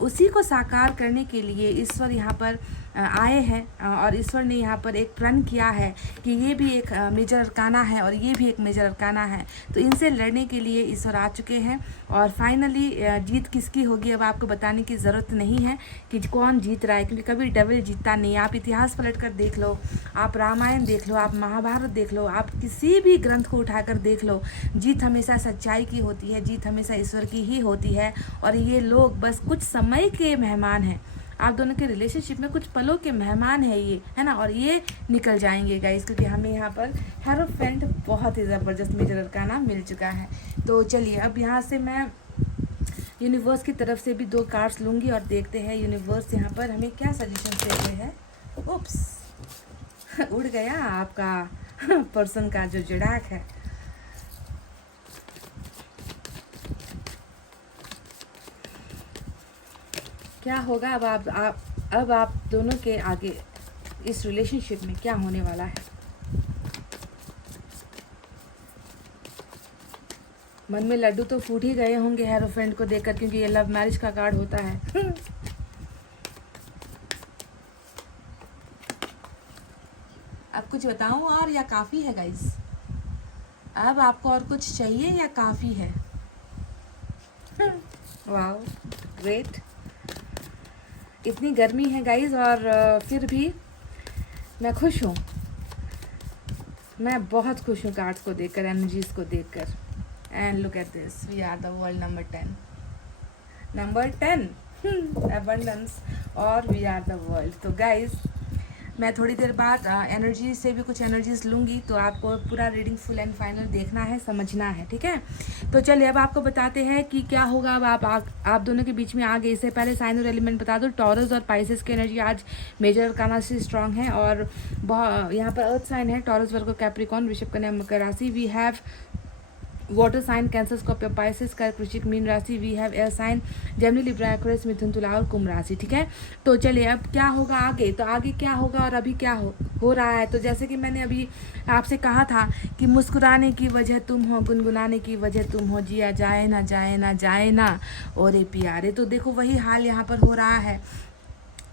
उसी को साकार करने के लिए ईश्वर यहाँ पर आए हैं। और ईश्वर ने यहाँ पर एक प्रण किया है कि ये भी एक मेजर अरकाना है और ये भी एक मेजर अरकाना है। तो इनसे लड़ने के लिए ईश्वर आ चुके हैं और फाइनली जीत किसकी होगी अब आपको बताने की ज़रूरत नहीं है कि कौन जीत रहा है, क्योंकि कभी डबल जीतता नहीं। आप इतिहास पलट कर देख लो, आप रामायण देख लो, आप महाभारत देख लो, आप किसी भी ग्रंथ को उठाकर देख लो, जीत हमेशा सच्चाई की होती है, जीत हमेशा ईश्वर की ही होती है। और ये लोग बस कुछ समय के मेहमान हैं, आप दोनों के रिलेशनशिप में कुछ पलों के मेहमान है ये, है ना? और ये निकल जाएंगे गाइस, क्योंकि हमें यहाँ पर हेरोफेंट बहुत ही ज़बरदस्त मेजर अरकाना मिल चुका है। तो चलिए अब यहाँ से मैं यूनिवर्स की तरफ से भी 2 कार्ड्स लूँगी और देखते हैं यूनिवर्स यहाँ पर हमें क्या सजेशन देते हैं। उप्स, उड़ गया आपका पर्सन का जो जड़ाक है। क्या होगा अब आप दोनों के आगे इस रिलेशनशिप में क्या होने वाला है? मन में लड्डू तो फूट ही गए होंगे हेरोफेंट को देखकर, क्योंकि ये लव मैरिज का कार्ड होता है। अब कुछ बताऊं और या काफ़ी है गाइस? अब आपको और कुछ चाहिए या काफ़ी है? वाह, ग्रेट! इतनी गर्मी है गाइस और फिर भी मैं खुश हूँ, मैं बहुत खुश हूँ कार्ड्स को देखकर, एनर्जीज को देखकर। And look at this, we are the world number 10 abundance, और वी आर द वर्ल्ड। तो गाइस मैं थोड़ी देर बाद एनर्जी से भी कुछ एनर्जीज लूँगी, तो आपको पूरा रीडिंग फुल एंड फाइनल देखना है, समझना है, ठीक है? तो चलिए अब आपको बताते हैं कि क्या होगा अब आप दोनों के बीच में आगे। इससे पहले साइन और एलिमेंट बता दो। टॉरस और पाइसेस की एनर्जी आज मेजर अरकाना से स्ट्रांग है और यहाँ पर अर्थ साइन है, टॉरस, वर्गो, कैप्रिकॉर्न, वृषभ, कन्या, मकर राशि। We have water sign Cancer, Scorpio, Pisces, कर्क, वृश्चिक, मीन राशि। We have air sign Gemini, Libra, Aquarius, मिथुन, तुला और कुंभ राशि, ठीक है? तो चलिए अब क्या होगा आगे। तो आगे क्या होगा और अभी क्या हो रहा है। तो जैसे कि मैंने अभी आपसे कहा था कि मुस्कुराने की वजह तुम हो, गुनगुनाने की वजह तुम हो, जिया जाए ना जाए ना जाए ना और ए प्यारे। तो देखो वही हाल यहाँ पर हो रहा है।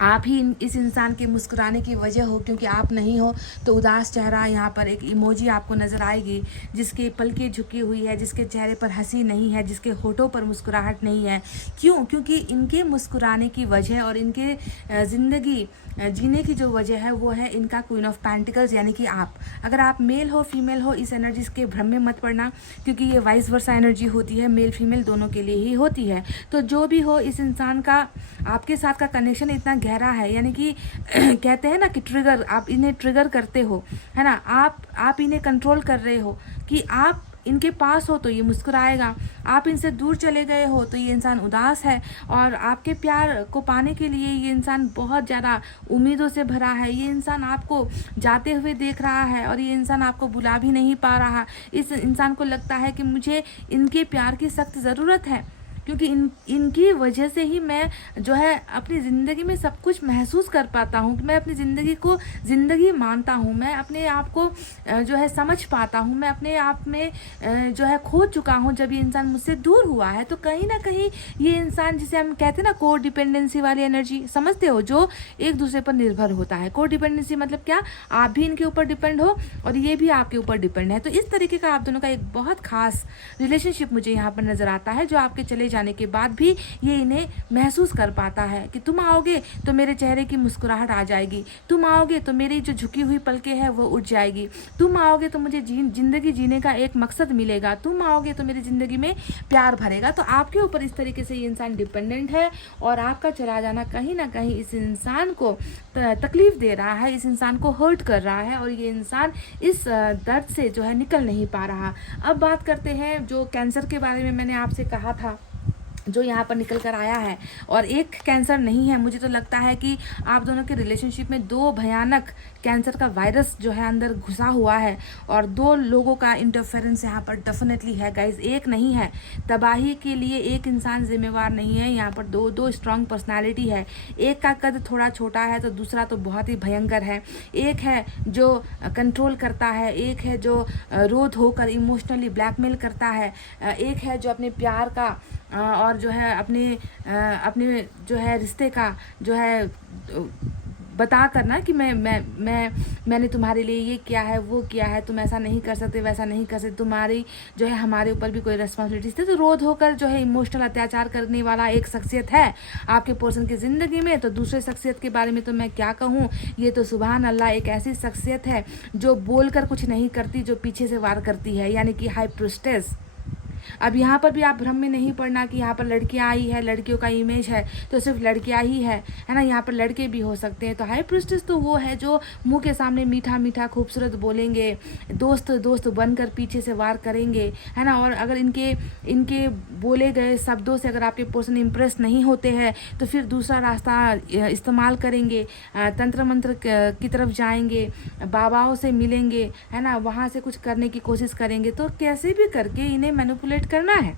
आप ही इस इंसान के मुस्कुराने की वजह हो, क्योंकि आप नहीं हो तो उदास चेहरा यहाँ पर एक इमोजी आपको नज़र आएगी, जिसके पलकें झुकी हुई है, जिसके चेहरे पर हंसी नहीं है, जिसके होठों पर मुस्कुराहट नहीं है। क्यों? क्योंकि इनके मुस्कुराने की वजह और इनके ज़िंदगी जीने की जो वजह है वो है इनका क्वीन ऑफ पेंटिकल्स, यानी कि आप। अगर आप मेल हो फीमेल हो, इस एनर्जीज के भ्रम में मत पड़ना, क्योंकि ये वाइस वर्सा एनर्जी होती है, मेल फीमेल दोनों के लिए ही होती है। तो जो भी हो, इस इंसान का आपके साथ का कनेक्शन इतना गहरा है, यानी कि कहते हैं ना कि ट्रिगर, आप इन्हें ट्रिगर करते हो, है ना? आप इन्हें कंट्रोल कर रहे हो कि आप इनके पास हो तो ये मुस्कुराएगा, आप इनसे दूर चले गए हो तो ये इंसान उदास है। और आपके प्यार को पाने के लिए ये इंसान बहुत ज़्यादा उम्मीदों से भरा है। ये इंसान आपको जाते हुए देख रहा है और ये इंसान आपको बुला भी नहीं पा रहा। इस इंसान को लगता है कि मुझे इनके प्यार की सख्त ज़रूरत है, क्योंकि इनकी वजह से ही मैं जो है अपनी ज़िंदगी में सब कुछ महसूस कर पाता हूँ, मैं अपनी ज़िंदगी को ज़िंदगी मानता हूँ, मैं अपने आप को जो है समझ पाता हूँ, मैं अपने आप में जो है खो चुका हूँ जब ये इंसान मुझसे दूर हुआ है। तो कहीं ना कहीं ये इंसान, जिसे हम कहते हैं ना को डिपेंडेंसी वाली एनर्जी, समझते हो, जो एक दूसरे पर निर्भर होता है। को डिपेंडेंसी मतलब क्या, आप भी इनके ऊपर डिपेंड हो और ये भी आपके ऊपर डिपेंड है। तो इस तरीके का आप दोनों का एक बहुत खास रिलेशनशिप मुझे यहाँ पर नज़र आता है, जो आपके चले जाने के बाद भी ये इन्हें महसूस कर पाता है कि तुम आओगे तो मेरे चेहरे की मुस्कुराहट आ जाएगी, तुम आओगे तो मेरी जो झुकी हुई पलकें हैं वो उठ जाएगी, तुम आओगे तो मुझे ज़िंदगी जीने का एक मकसद मिलेगा, तुम आओगे तो मेरी ज़िंदगी में प्यार भरेगा। तो आपके ऊपर इस तरीके से ये इंसान डिपेंडेंट है और आपका चला जाना कहीं ना कहीं इस इंसान को तकलीफ दे रहा है, इस इंसान को हर्ट कर रहा है और ये इंसान इस दर्द से जो है निकल नहीं पा रहा। अब बात करते हैं जो कैंसर के बारे में मैंने आपसे कहा था, जो यहाँ पर निकल कर आया है। और एक कैंसर नहीं है, मुझे तो लगता है कि आप दोनों के रिलेशनशिप में 2 भयानक कैंसर का वायरस जो है अंदर घुसा हुआ है और 2 लोगों का इंटरफेरेंस यहाँ पर डेफिनेटली है गाइज, एक नहीं है। तबाही के लिए एक इंसान जिम्मेवार नहीं है, यहाँ पर दो स्ट्रॉन्ग पर्सनालिटी है। एक का कद थोड़ा छोटा है तो दूसरा तो बहुत ही भयंकर है। एक है जो कंट्रोल करता है, एक है जो रोध होकर इमोशनली ब्लैकमेल करता है, एक है जो अपने प्यार का और जो है अपने जो है रिश्ते का जो है बता करना कि मैंने तुम्हारे लिए ये किया है, वो किया है, तुम ऐसा नहीं कर सकते, वैसा नहीं कर सकते, तुम्हारी जो है हमारे ऊपर भी कोई रिस्पॉन्सिबिलिटीज थी। तो रोध होकर जो है इमोशनल अत्याचार करने वाला एक शख्सियत है आपके पर्सन की ज़िंदगी में। तो दूसरे शख्सियत के बारे में तो मैं क्या कहूँ, ये तो सुभान अल्लाह एक ऐसी शख्सियत है जो बोलकर कुछ नहीं करती, जो पीछे से वार करती है, यानी कि हाई प्रिस्टेस। अब यहाँ पर भी आप भ्रम में नहीं पड़ना कि यहाँ पर लड़कियाँ आई है, लड़कियों का इमेज है तो सिर्फ लड़कियाँ ही है ना, यहाँ पर लड़के भी हो सकते हैं। तो हाई प्रिस्टेस तो वो है जो मुंह के सामने मीठा मीठा खूबसूरत बोलेंगे, दोस्त दोस्त बनकर पीछे से वार करेंगे, है ना। और अगर इनके बोले गए शब्दों से अगर आपके पर्सन इम्प्रेस नहीं होते हैं तो फिर दूसरा रास्ता इस्तेमाल करेंगे, तंत्र मंत्र की तरफ जाएंगे, बाबाओं से मिलेंगे, है ना, वहाँ से कुछ करने की कोशिश करेंगे। तो कैसे भी करके इन्हें मैनिपुलेट करना है।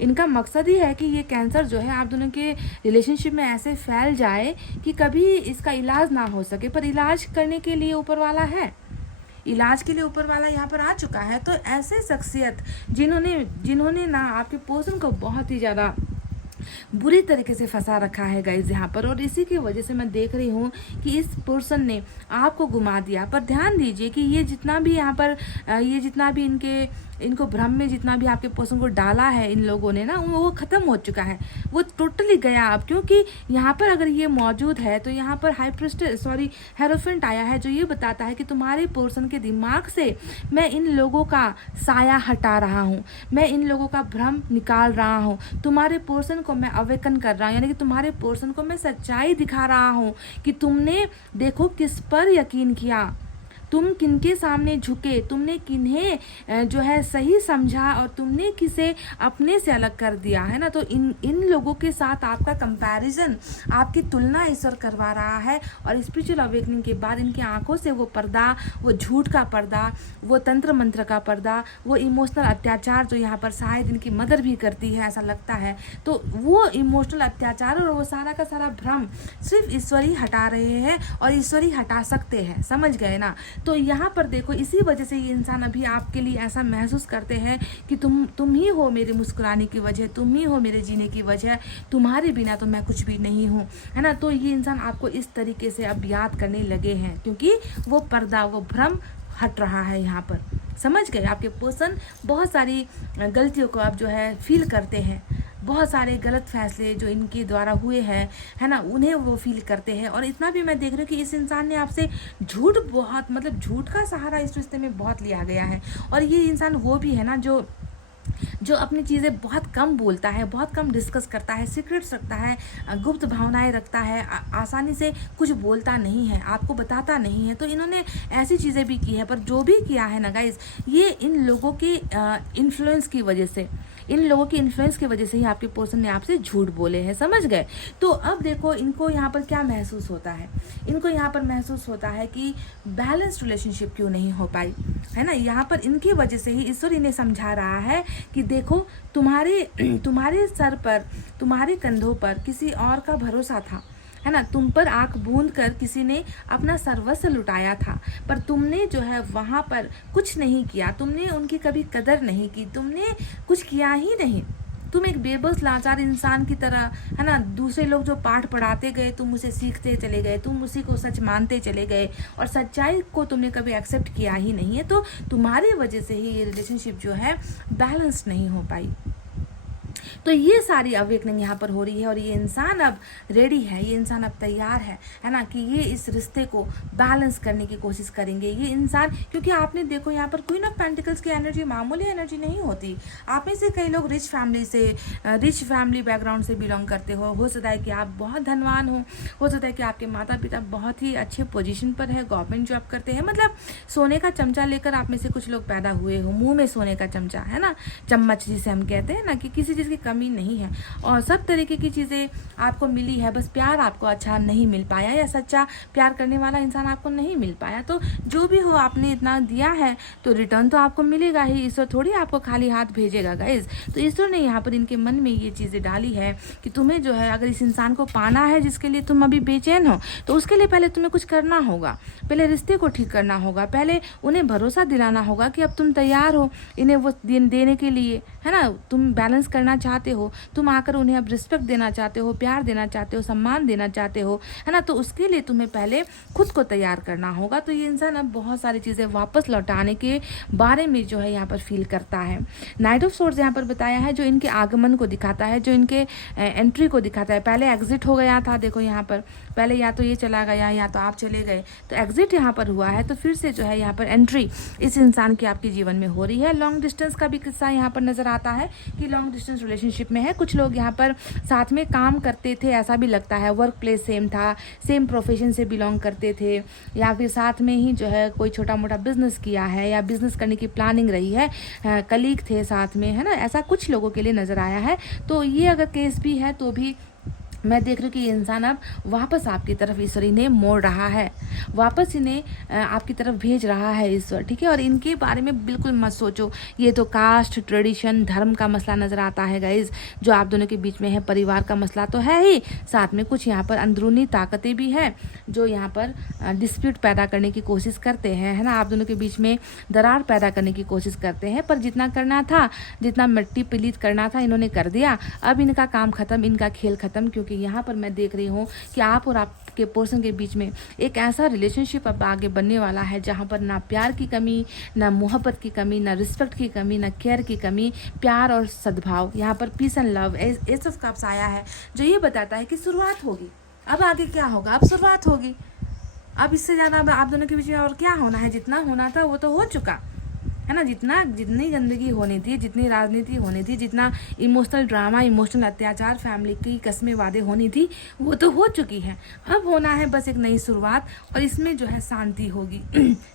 इनका मकसद ही है कि ये कैंसर जो है आप दोनों के रिलेशनशिप में ऐसे फैल जाए कि कभी इसका इलाज ना हो सके। पर इलाज करने के लिए ऊपर वाला है, इलाज के लिए ऊपर वाला यहाँ पर आ चुका है। तो ऐसे शख्सियत जिन्होंने ना आपके पर्सन को बहुत ही ज़्यादा बुरी तरीके से फंसा रखा है गाइज यहाँ पर, और इसी की वजह से मैं देख रही हूँ कि इस पर्सन ने आपको घुमा दिया। पर ध्यान दीजिए कि ये जितना भी यहाँ पर ये जितना भी इनको भ्रम में जितना भी आपके पर्सन को डाला है इन लोगों ने ना, वो ख़त्म हो चुका है, वो टोटली गया अब। क्योंकि यहाँ पर अगर ये मौजूद है तो यहाँ पर हेरोफेंट आया है जो ये बताता है कि तुम्हारे पर्सन के दिमाग से मैं इन लोगों का साया हटा रहा हूँ, मैं इन लोगों का भ्रम निकाल रहा हूँ, तुम्हारे पर्सन को मैं अवेकन कर रहा हूँ, यानी कि तुम्हारे पर्सन को मैं सच्चाई दिखा रहा हूँ कि तुमने देखो किस पर यकीन किया, तुम किनके सामने झुके, तुमने किन्हें जो है सही समझा और तुमने किसे अपने से अलग कर दिया, है ना। तो इन लोगों के साथ आपका कंपैरिजन, आपकी तुलना ईश्वर करवा रहा है। और स्पिरिचुअल अवेकनिंग के बाद इनकी आंखों से वो पर्दा, वो झूठ का पर्दा, वो तंत्र मंत्र का पर्दा, वो इमोशनल अत्याचार जो यहाँ पर शायद इनकी मदर भी करती है ऐसा लगता है, तो वो इमोशनल अत्याचार और वो सारा का सारा भ्रम सिर्फ ईश्वर ही हटा रहे हैं और ईश्वर ही हटा सकते हैं, समझ गए ना। तो यहाँ पर देखो इसी वजह से ये इंसान अभी आपके लिए ऐसा महसूस करते हैं कि तुम ही हो मेरे मुस्कुराने की वजह, तुम ही हो मेरे जीने की वजह, तुम्हारे बिना तो मैं कुछ भी नहीं हूँ, है ना। तो ये इंसान आपको इस तरीके से अब याद करने लगे हैं क्योंकि वो पर्दा, वो भ्रम हट रहा है यहाँ पर, समझ गए। आपके पर्सन बहुत सारी गलतियों को आप जो है फील करते हैं, बहुत सारे गलत फैसले जो इनके द्वारा हुए हैं, है ना, उन्हें वो फील करते हैं। और इतना भी मैं देख रही हूँ कि इस इंसान ने आपसे झूठ बहुत, मतलब झूठ का सहारा इस रिश्ते में बहुत लिया गया है। और ये इंसान वो भी है ना जो अपनी चीज़ें बहुत कम बोलता है, बहुत कम डिस्कस करता है, सीक्रेट्स रखता है, गुप्त भावनाएं रखता है, आसानी से कुछ बोलता नहीं है, आपको बताता नहीं है। तो इन्होंने ऐसी चीज़ें भी की है, पर जो भी किया है ना गाइज, ये इन लोगों के इन्फ्लुएंस की वजह से, इन लोगों की इन्फ्लुएंस की वजह से ही आपके पर्सन ने आपसे झूठ बोले हैं, समझ गए। तो अब देखो इनको यहाँ पर क्या महसूस होता है, इनको यहाँ पर महसूस होता है कि बैलेंस्ड रिलेशनशिप क्यों नहीं हो पाई, है ना। यहाँ पर इनकी वजह से ही ईश्वर इन्हें समझा रहा है कि देखो तुम्हारे सर पर, तुम्हारे कंधों पर किसी और का भरोसा था, है ना। तुम पर आंख बूंद कर किसी ने अपना सर्वस्व लुटाया था, पर तुमने जो है वहाँ पर कुछ नहीं किया, तुमने उनकी कभी कदर नहीं की, तुमने कुछ किया ही नहीं। तुम एक बेबस लाचार इंसान की तरह, है ना, दूसरे लोग जो पाठ पढ़ाते गए तुम उसे सीखते चले गए, तुम उसी को सच मानते चले गए और सच्चाई को तुमने कभी एक्सेप्ट किया ही नहीं है। तो तुम्हारी वजह से ही ये रिलेशनशिप जो है बैलेंस नहीं हो पाई। तो ये सारी अवेकनिंग यहाँ पर हो रही है और ये इंसान अब रेडी है, ये इंसान अब तैयार है ना, कि ये इस रिश्ते को बैलेंस करने की कोशिश करेंगे ये इंसान। क्योंकि आपने देखो यहाँ पर क्वीन ऑफ पेंटिकल्स की एनर्जी मामूली एनर्जी नहीं होती। आप में से कई लोग रिच फैमिली बैकग्राउंड से बिलोंग करते हो सकता है कि आप बहुत धनवान हो सकता है कि आपके माता पिता बहुत ही अच्छे पोजीशन पर है, गवर्नमेंट जॉब करते हैं, मतलब सोने का चमचा लेकर आप में से कुछ लोग पैदा हुए हो, मुंह में सोने का चमचा, है ना, चम्मच जिसे हम कहते हैं ना, कि किसी चीज़ की कमी नहीं है और सब तरीके की चीज़ें आपको मिली है, बस प्यार आपको अच्छा नहीं मिल पाया या सच्चा प्यार करने वाला इंसान आपको नहीं मिल पाया। तो जो भी हो आपने इतना दिया है तो रिटर्न तो आपको मिलेगा ही, ईश्वर थोड़ी आपको खाली हाथ भेजेगा गाइज। तो ईश्वर ने यहाँ पर इनके मन में ये चीज़ें डाली है कि तुम्हें जो है अगर इस इंसान को पाना है जिसके लिए तुम अभी बेचैन हो, तो उसके लिए पहले तुम्हें कुछ करना होगा, पहले रिश्ते को ठीक करना होगा, पहले उन्हें भरोसा दिलाना होगा कि अब तुम तैयार हो इन्हें वो देने के लिए, है ना। तुम बैलेंस करना चाहते हो, तुम आकर उन्हें अब रिस्पेक्ट देना चाहते हो, प्यार देना चाहते हो, सम्मान देना चाहते हो, है ना। तो उसके लिए तुम्हें पहले खुद को तैयार करना होगा। तो ये इंसान अब बहुत सारी चीज़ें वापस लौटाने के बारे में जो है यहाँ पर फील करता है। नाइट ऑफ सोर्ड्स यहाँ पर बताया है जो इनके आगमन को दिखाता है, जो इनके एंट्री को दिखाता है। पहले एग्जिट हो गया था, देखो यहाँ पर पहले या तो ये चला गया या तो आप चले गए, तो एग्जिट यहाँ पर हुआ है, तो फिर से जो है यहाँ पर एंट्री इस इंसान की आपके जीवन में हो रही है। लॉन्ग डिस्टेंस का भी किस्सा यहाँ पर नजर आता है कि लॉन्ग डिस्टेंस रिलेशनशिप में है, कुछ लोग यहाँ पर साथ में काम करते थे, ऐसा भी लगता है, वर्क प्लेस सेम था, सेम प्रोफेशन से बिलोंग करते थे, या फिर साथ में ही जो है कोई छोटा मोटा बिजनेस किया है या बिजनेस करने की प्लानिंग रही है, कलीग थे साथ में, है ना, ऐसा कुछ लोगों के लिए नजर आया है। तो ये अगर केस भी है तो भी मैं देख रही हूँ कि ये इंसान अब वापस आपकी तरफ ईश्वर इन्हें मोड़ रहा है, वापस इन्हें आपकी तरफ भेज रहा है ईश्वर, ठीक है। और इनके बारे में बिल्कुल मत सोचो, ये तो कास्ट ट्रेडिशन धर्म का मसला नज़र आता है गाइज, जो आप दोनों के बीच में है, परिवार का मसला तो है ही, साथ में कुछ यहाँ पर अंदरूनी ताकतें भी हैं जो यहाँ पर डिस्प्यूट पैदा करने की कोशिश करते हैं, है ना, आप दोनों के बीच में दरार पैदा करने की कोशिश करते हैं। पर जितना करना था, जितना मिट्टी पलीत करना था, इन्होंने कर दिया। अब इनका काम खत्म, इनका खेल खत्म, क्योंकि यहाँ पर मैं देख रही हूँ कि आप और आपके पर्सन के बीच में एक ऐसा रिलेशनशिप अब आगे बनने वाला है जहाँ पर ना प्यार की कमी, ना मोहब्बत की कमी, ना रिस्पेक्ट की कमी, ना केयर की कमी, प्यार और सद्भाव, यहाँ पर peace and love, ace of cups आया है जो ये बताता है कि शुरुआत होगी। अब आगे क्या होगा, अब शुरुआत होगी, अब इससे ज़्यादा अब आप दोनों के बीच में और क्या होना है, जितना होना था वो तो हो चुका है ना। जितनी गंदगी होनी थी, जितनी राजनीति होनी थी, जितना इमोशनल ड्रामा, इमोशनल अत्याचार, फैमिली की कस्में वादे होनी थी, वो तो हो चुकी है। अब होना है बस एक नई शुरुआत, और इसमें जो है शांति होगी,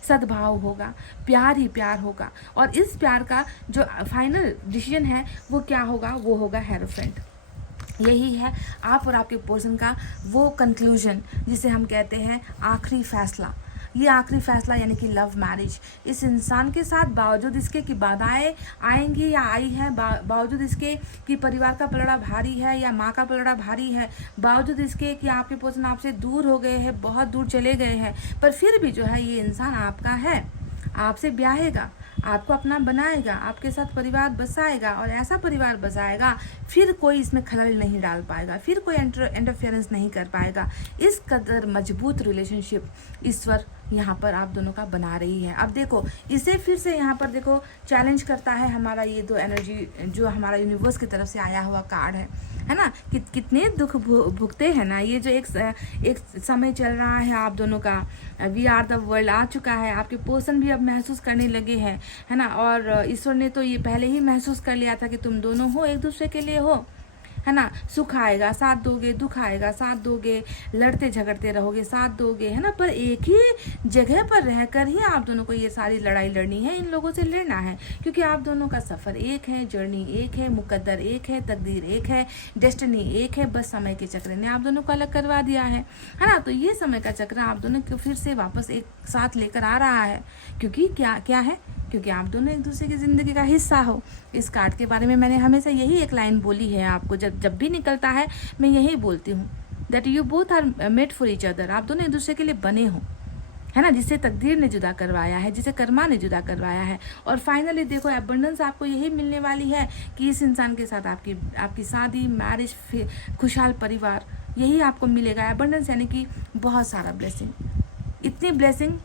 सद्भाव होगा, प्यार ही प्यार होगा। और इस प्यार का जो फाइनल डिसीजन है वो क्या होगा, वो होगा हेरोफेंट। यही है आप और आपके पर्सन का वो कंक्लूजन जिसे हम कहते हैं आखिरी फैसला। ये आखिरी फैसला यानी कि लव मैरिज इस इंसान के साथ, बावजूद इसके कि बाधाएं आएंगी या आई है, बावजूद इसके कि परिवार का पलड़ा भारी है या माँ का पलड़ा भारी है, बावजूद इसके कि आपके पर्सन आपसे दूर हो गए हैं, बहुत दूर चले गए हैं, पर फिर भी जो है ये इंसान आपका है, आपसे ब्याहेगा, आपको अपना बनाएगा, आपके साथ परिवार बसाएगा, और ऐसा परिवार बसाएगा फिर कोई इसमें खलल नहीं डाल पाएगा, फिर कोई इंटरफेरेंस नहीं कर पाएगा। इस कदर मजबूत रिलेशनशिप ईश्वर यहाँ पर आप दोनों का बना रही है। अब देखो इसे फिर से यहाँ पर देखो चैलेंज करता है हमारा ये दो एनर्जी जो हमारा यूनिवर्स की तरफ से आया हुआ कार्ड है ना, कितने दुख भुगते हैं ना, ये जो एक समय चल रहा है आप दोनों का, वी आर द वर्ल्ड आ चुका है, आपके पर्सन भी अब महसूस करने लगे हैं, है ना। और ईश्वर ने तो ये पहले ही महसूस कर लिया था कि तुम दोनों हो, एक दूसरे के लिए हो, है ना। सुख आएगा साथ दोगे, दुख आएगा साथ दोगे, लड़ते झगड़ते रहोगे साथ दोगे, है ना। पर एक ही जगह पर रहकर ही आप दोनों को ये सारी लड़ाई लड़नी है, इन लोगों से लड़ना है, क्योंकि आप दोनों का सफ़र एक है, जर्नी एक है, मुकद्दर एक है, तकदीर एक है, डेस्टिनी एक है। बस समय के चक्र ने आप दोनों को अलग करवा दिया है ना। तो ये समय का चक्र आप दोनों को फिर से वापस एक साथ लेकर आ रहा है, क्योंकि क्या क्या है, क्योंकि आप दोनों एक दूसरे की ज़िंदगी का हिस्सा हो। इस कार्ड के बारे में मैंने हमेशा यही एक लाइन बोली है आपको, जब भी निकलता है मैं यही बोलती हूँ, that you both are made for each other. आप दोनों एक दूसरे के लिए बने हो, है ना, जिसे तकदीर ने जुदा करवाया है, जिसे कर्मा ने जुदा करवाया है। और फाइनली देखो एबंडेंस आपको यही मिलने वाली है कि इस इंसान के साथ आपकी शादी, मैरिज, खुशहाल परिवार, यही आपको मिलेगा। एबंडेंस यानी कि बहुत सारा ब्लेसिंग, इतनी ब्लेसिंग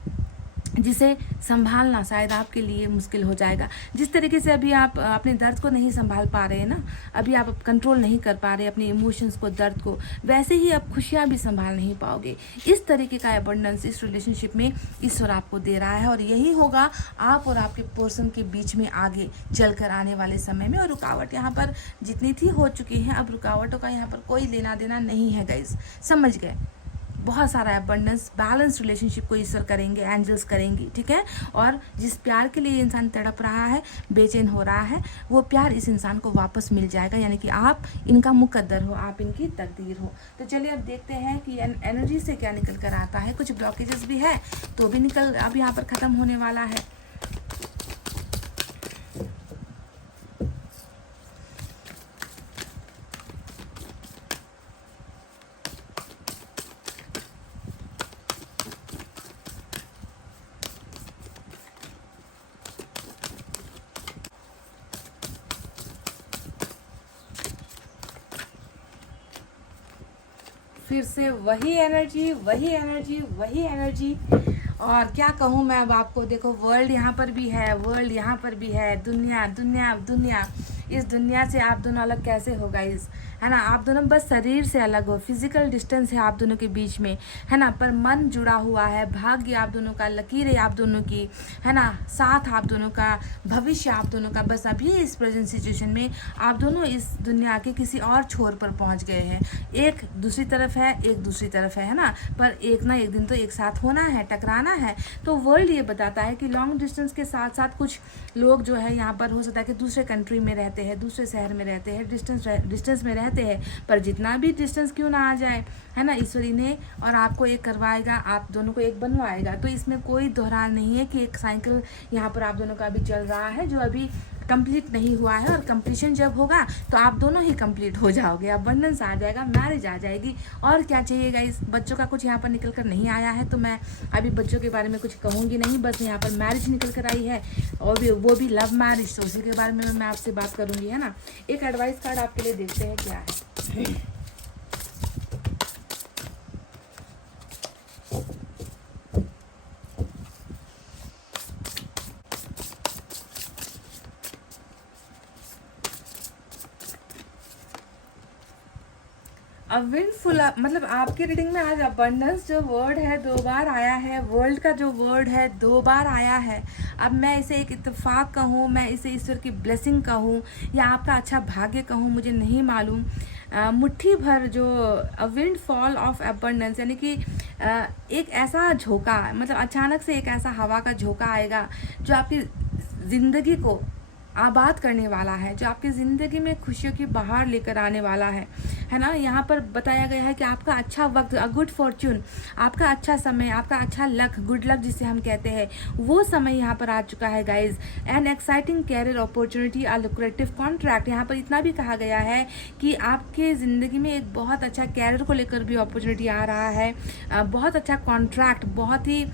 जिसे संभालना शायद आपके लिए मुश्किल हो जाएगा। जिस तरीके से अभी आप अपने दर्द को नहीं संभाल पा रहे हैं ना, अभी आप कंट्रोल नहीं कर पा रहे अपने इमोशंस को, दर्द को, वैसे ही आप खुशियाँ भी संभाल नहीं पाओगे। इस तरीके का एबंडेंस इस रिलेशनशिप में ईश्वर आपको दे रहा है, और यही होगा आप और आपके पर्सन के बीच में आगे चलकर आने वाले समय में। और रुकावट यहाँ पर जितनी थी हो चुकी है, अब रुकावटों का यहाँ पर कोई लेना देना नहीं है गाइस, समझ गए। बहुत सारा एबंडेंस, बैलेंस रिलेशनशिप को ईश्वर करेंगे, एंजल्स करेंगी, ठीक है। और जिस प्यार के लिए इंसान तड़प रहा है, बेचैन हो रहा है, वो प्यार इस इंसान को वापस मिल जाएगा, यानी कि आप इनका मुकद्दर हो, आप इनकी तकदीर हो। तो चलिए अब देखते हैं कि एनर्जी से क्या निकल कर आता है। कुछ ब्लॉकेजेस भी है तो भी निकल अब यहाँ पर ख़त्म होने वाला है। फिर से वही एनर्जी, वही एनर्जी, वही एनर्जी। और क्या कहूँ मैं अब आपको, देखो वर्ल्ड यहाँ पर भी है, वर्ल्ड यहाँ पर भी है, दुनिया दुनिया दुनिया। इस दुनिया से आप दोनों अलग कैसे हो गाइस, है ना। आप दोनों बस शरीर से अलग हो, फिजिकल डिस्टेंस है आप दोनों के बीच में, है ना, पर मन जुड़ा हुआ है, भाग्य आप दोनों का, लकीरें आप दोनों की, है ना, साथ आप दोनों का, भविष्य आप दोनों का। बस अभी इस प्रेजेंट सिचुएशन में आप दोनों इस दुनिया के किसी और छोर पर पहुंच गए हैं। एक दूसरी तरफ है, एक दूसरी तरफ है ना, पर एक ना एक दिन तो एक साथ होना है, टकराना है। तो वर्ल्ड ये बताता है कि लॉन्ग डिस्टेंस के साथ साथ कुछ लोग जो है यहाँ पर हो सकता है कि दूसरे कंट्री में रहते हैं, दूसरे शहर में रहते हैं, डिस्टेंस में रहते हैं, पर जितना भी डिस्टेंस क्यों ना आ जाए, है ना, ईश्वरी ने और आपको एक करवाएगा, आप दोनों को एक बनवाएगा। तो इसमें कोई दोहरान नहीं है कि एक साइकिल यहाँ पर आप दोनों का अभी चल रहा है जो अभी कंप्लीट नहीं हुआ है, और कंप्लीशन जब होगा तो आप दोनों ही कंप्लीट हो जाओगे, अबंडेंस आ जाएगा, मैरिज आ जाएगी। और क्या चाहिए गाइस। बच्चों का कुछ यहाँ पर निकल कर नहीं आया है, तो मैं अभी बच्चों के बारे में कुछ कहूँगी नहीं, बस यहाँ पर मैरिज निकल कर आई है, और वो भी लव मैरिज, तो उसी के बारे में मैं आपसे बात करूँगी, है ना। एक एडवाइस कार्ड आपके लिए देखते हैं क्या है। विंडफुल, मतलब आपकी रीडिंग में आज अबंडेंस जो वर्ड है 2 बार आया है, वर्ल्ड का जो वर्ड है 2 बार आया है। अब मैं इसे एक इत्तेफाक कहूँ, मैं इसे ईश्वर की ब्लेसिंग कहूँ, या आपका अच्छा भाग्य कहूँ, मुझे नहीं मालूम। मुट्ठी भर जो विंड फॉल ऑफ अबंडेंस, यानी कि एक ऐसा झोंका, मतलब अचानक से एक ऐसा हवा का झोंका आएगा जो आपकी ज़िंदगी को आबाद करने वाला है, जो आपकी ज़िंदगी में खुशियों की बहार लेकर आने वाला है ना। यहाँ पर बताया गया है कि आपका अच्छा वक्त, अ गुड फॉर्च्यून, आपका अच्छा समय, आपका अच्छा लक, गुड लक जिसे हम कहते हैं, वो समय यहाँ पर आ चुका है guys. An exciting career opportunity, a lucrative contract. यहाँ पर इतना भी कहा गया है कि आपके ज़िंदगी में एक बहुत अच्छा कैरियर को लेकर भी अपॉर्चुनिटी आ रहा है, बहुत अच्छा कॉन्ट्रैक्ट, बहुत ही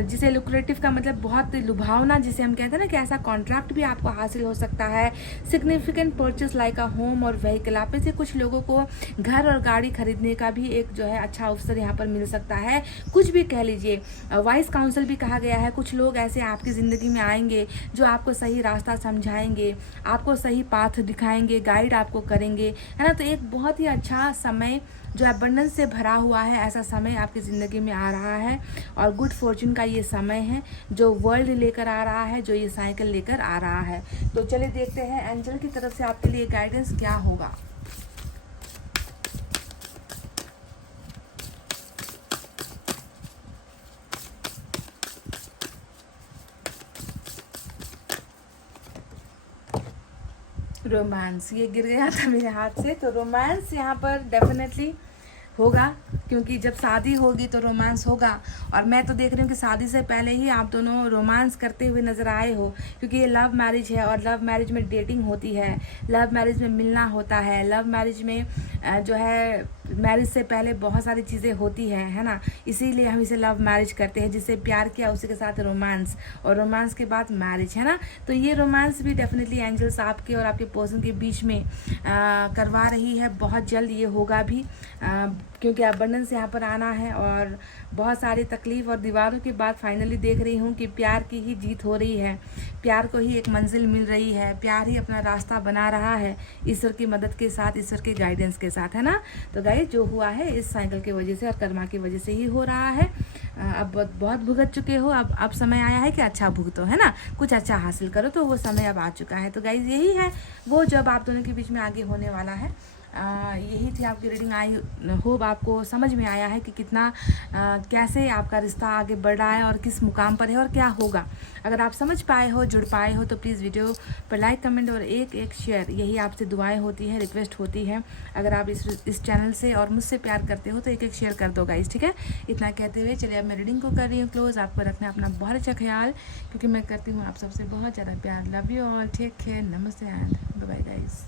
जिसे लुक्रेटिव का मतलब बहुत लुभावना जिसे हम कहते हैं ना, कि ऐसा कॉन्ट्रैक्ट भी आपको हासिल हो सकता है। Significant purchase like a home और व्हीकल, आप में से कुछ लोगों को घर और गाड़ी खरीदने का भी एक जो है अच्छा अवसर यहाँ पर मिल सकता है, कुछ भी कह लीजिए। वाइस काउंसिल भी कहा गया है, कुछ लोग ऐसे आपकी ज़िंदगी में आएंगे जो आपको सही रास्ता समझाएंगे, आपको सही पाथ दिखाएंगे, गाइड आपको करेंगे, है ना। तो एक बहुत ही अच्छा समय जो अबंडेंस से भरा हुआ है, ऐसा समय आपकी ज़िंदगी में आ रहा है, और गुड फॉर्चून का ये समय है जो वर्ल्ड लेकर आ रहा है, जो ये साइकिल लेकर आ रहा है। तो चलिए देखते हैं एंजल की तरफ से आपके लिए गाइडेंस क्या होगा। रोमांस, ये गिर गया था मेरे हाथ से। तो रोमांस यहाँ पर डेफिनेटली होगा, क्योंकि जब शादी होगी तो रोमांस होगा। और मैं तो देख रही हूँ कि शादी से पहले ही आप दोनों रोमांस करते हुए नज़र आए हो, क्योंकि ये लव मैरिज है और लव मैरिज में डेटिंग होती है, लव मैरिज में मिलना होता है, लव मैरिज में जो है मैरिज से पहले बहुत सारी चीज़ें होती हैं, है ना। इसीलिए हम इसे लव मैरिज करते हैं, जिससे प्यार किया उसी के साथ रोमांस, और रोमांस के बाद मैरिज, है ना। तो ये रोमांस भी डेफिनेटली एंजल्स आपके और आपके पर्सन के बीच में करवा रही है। बहुत जल्द ये होगा भी, क्योंकि अबंडेंस यहाँ पर आना है और बहुत सारी तकलीफ और दीवारों के बाद फाइनली देख रही हूँ कि प्यार की ही जीत हो रही है, प्यार को ही एक मंजिल मिल रही है, प्यार ही अपना रास्ता बना रहा है, ईश्वर की मदद के साथ, ईश्वर के गाइडेंस के साथ, है ना। तो गाइस, जो हुआ है इस साइकिल की वजह से और कर्मा की वजह से ही हो रहा है। अब बहुत भुगत चुके हो, अब समय आया है कि अच्छा भुगतो, है ना, कुछ अच्छा हासिल करो। तो वो समय अब आ चुका है। तो गाइस, यही है वो जब आप दोनों के बीच में आगे होने वाला है। यही थी आपकी रीडिंग। आई होप आपको समझ में आया है कि कितना कैसे आपका रिश्ता आगे बढ़ रहा है और किस मुकाम पर है और क्या होगा। अगर आप समझ पाए हो, जुड़ पाए हो, तो प्लीज़ वीडियो पर लाइक, कमेंट और एक शेयर, यही आपसे दुआएं होती हैं, रिक्वेस्ट होती है। अगर आप इस चैनल से और मुझसे प्यार करते हो तो एक शेयर कर दो गाइस, ठीक है। इतना कहते हुए चलिए अब मैं रीडिंग को कर रही हूँ क्लोज। आपको रखना अपना बहुत अच्छा ख्याल, क्योंकि मैं करती हूँ आप सबसे बहुत ज़्यादा प्यार। Love you all, take care, नमस्ते एंड बाय बाय गाइस।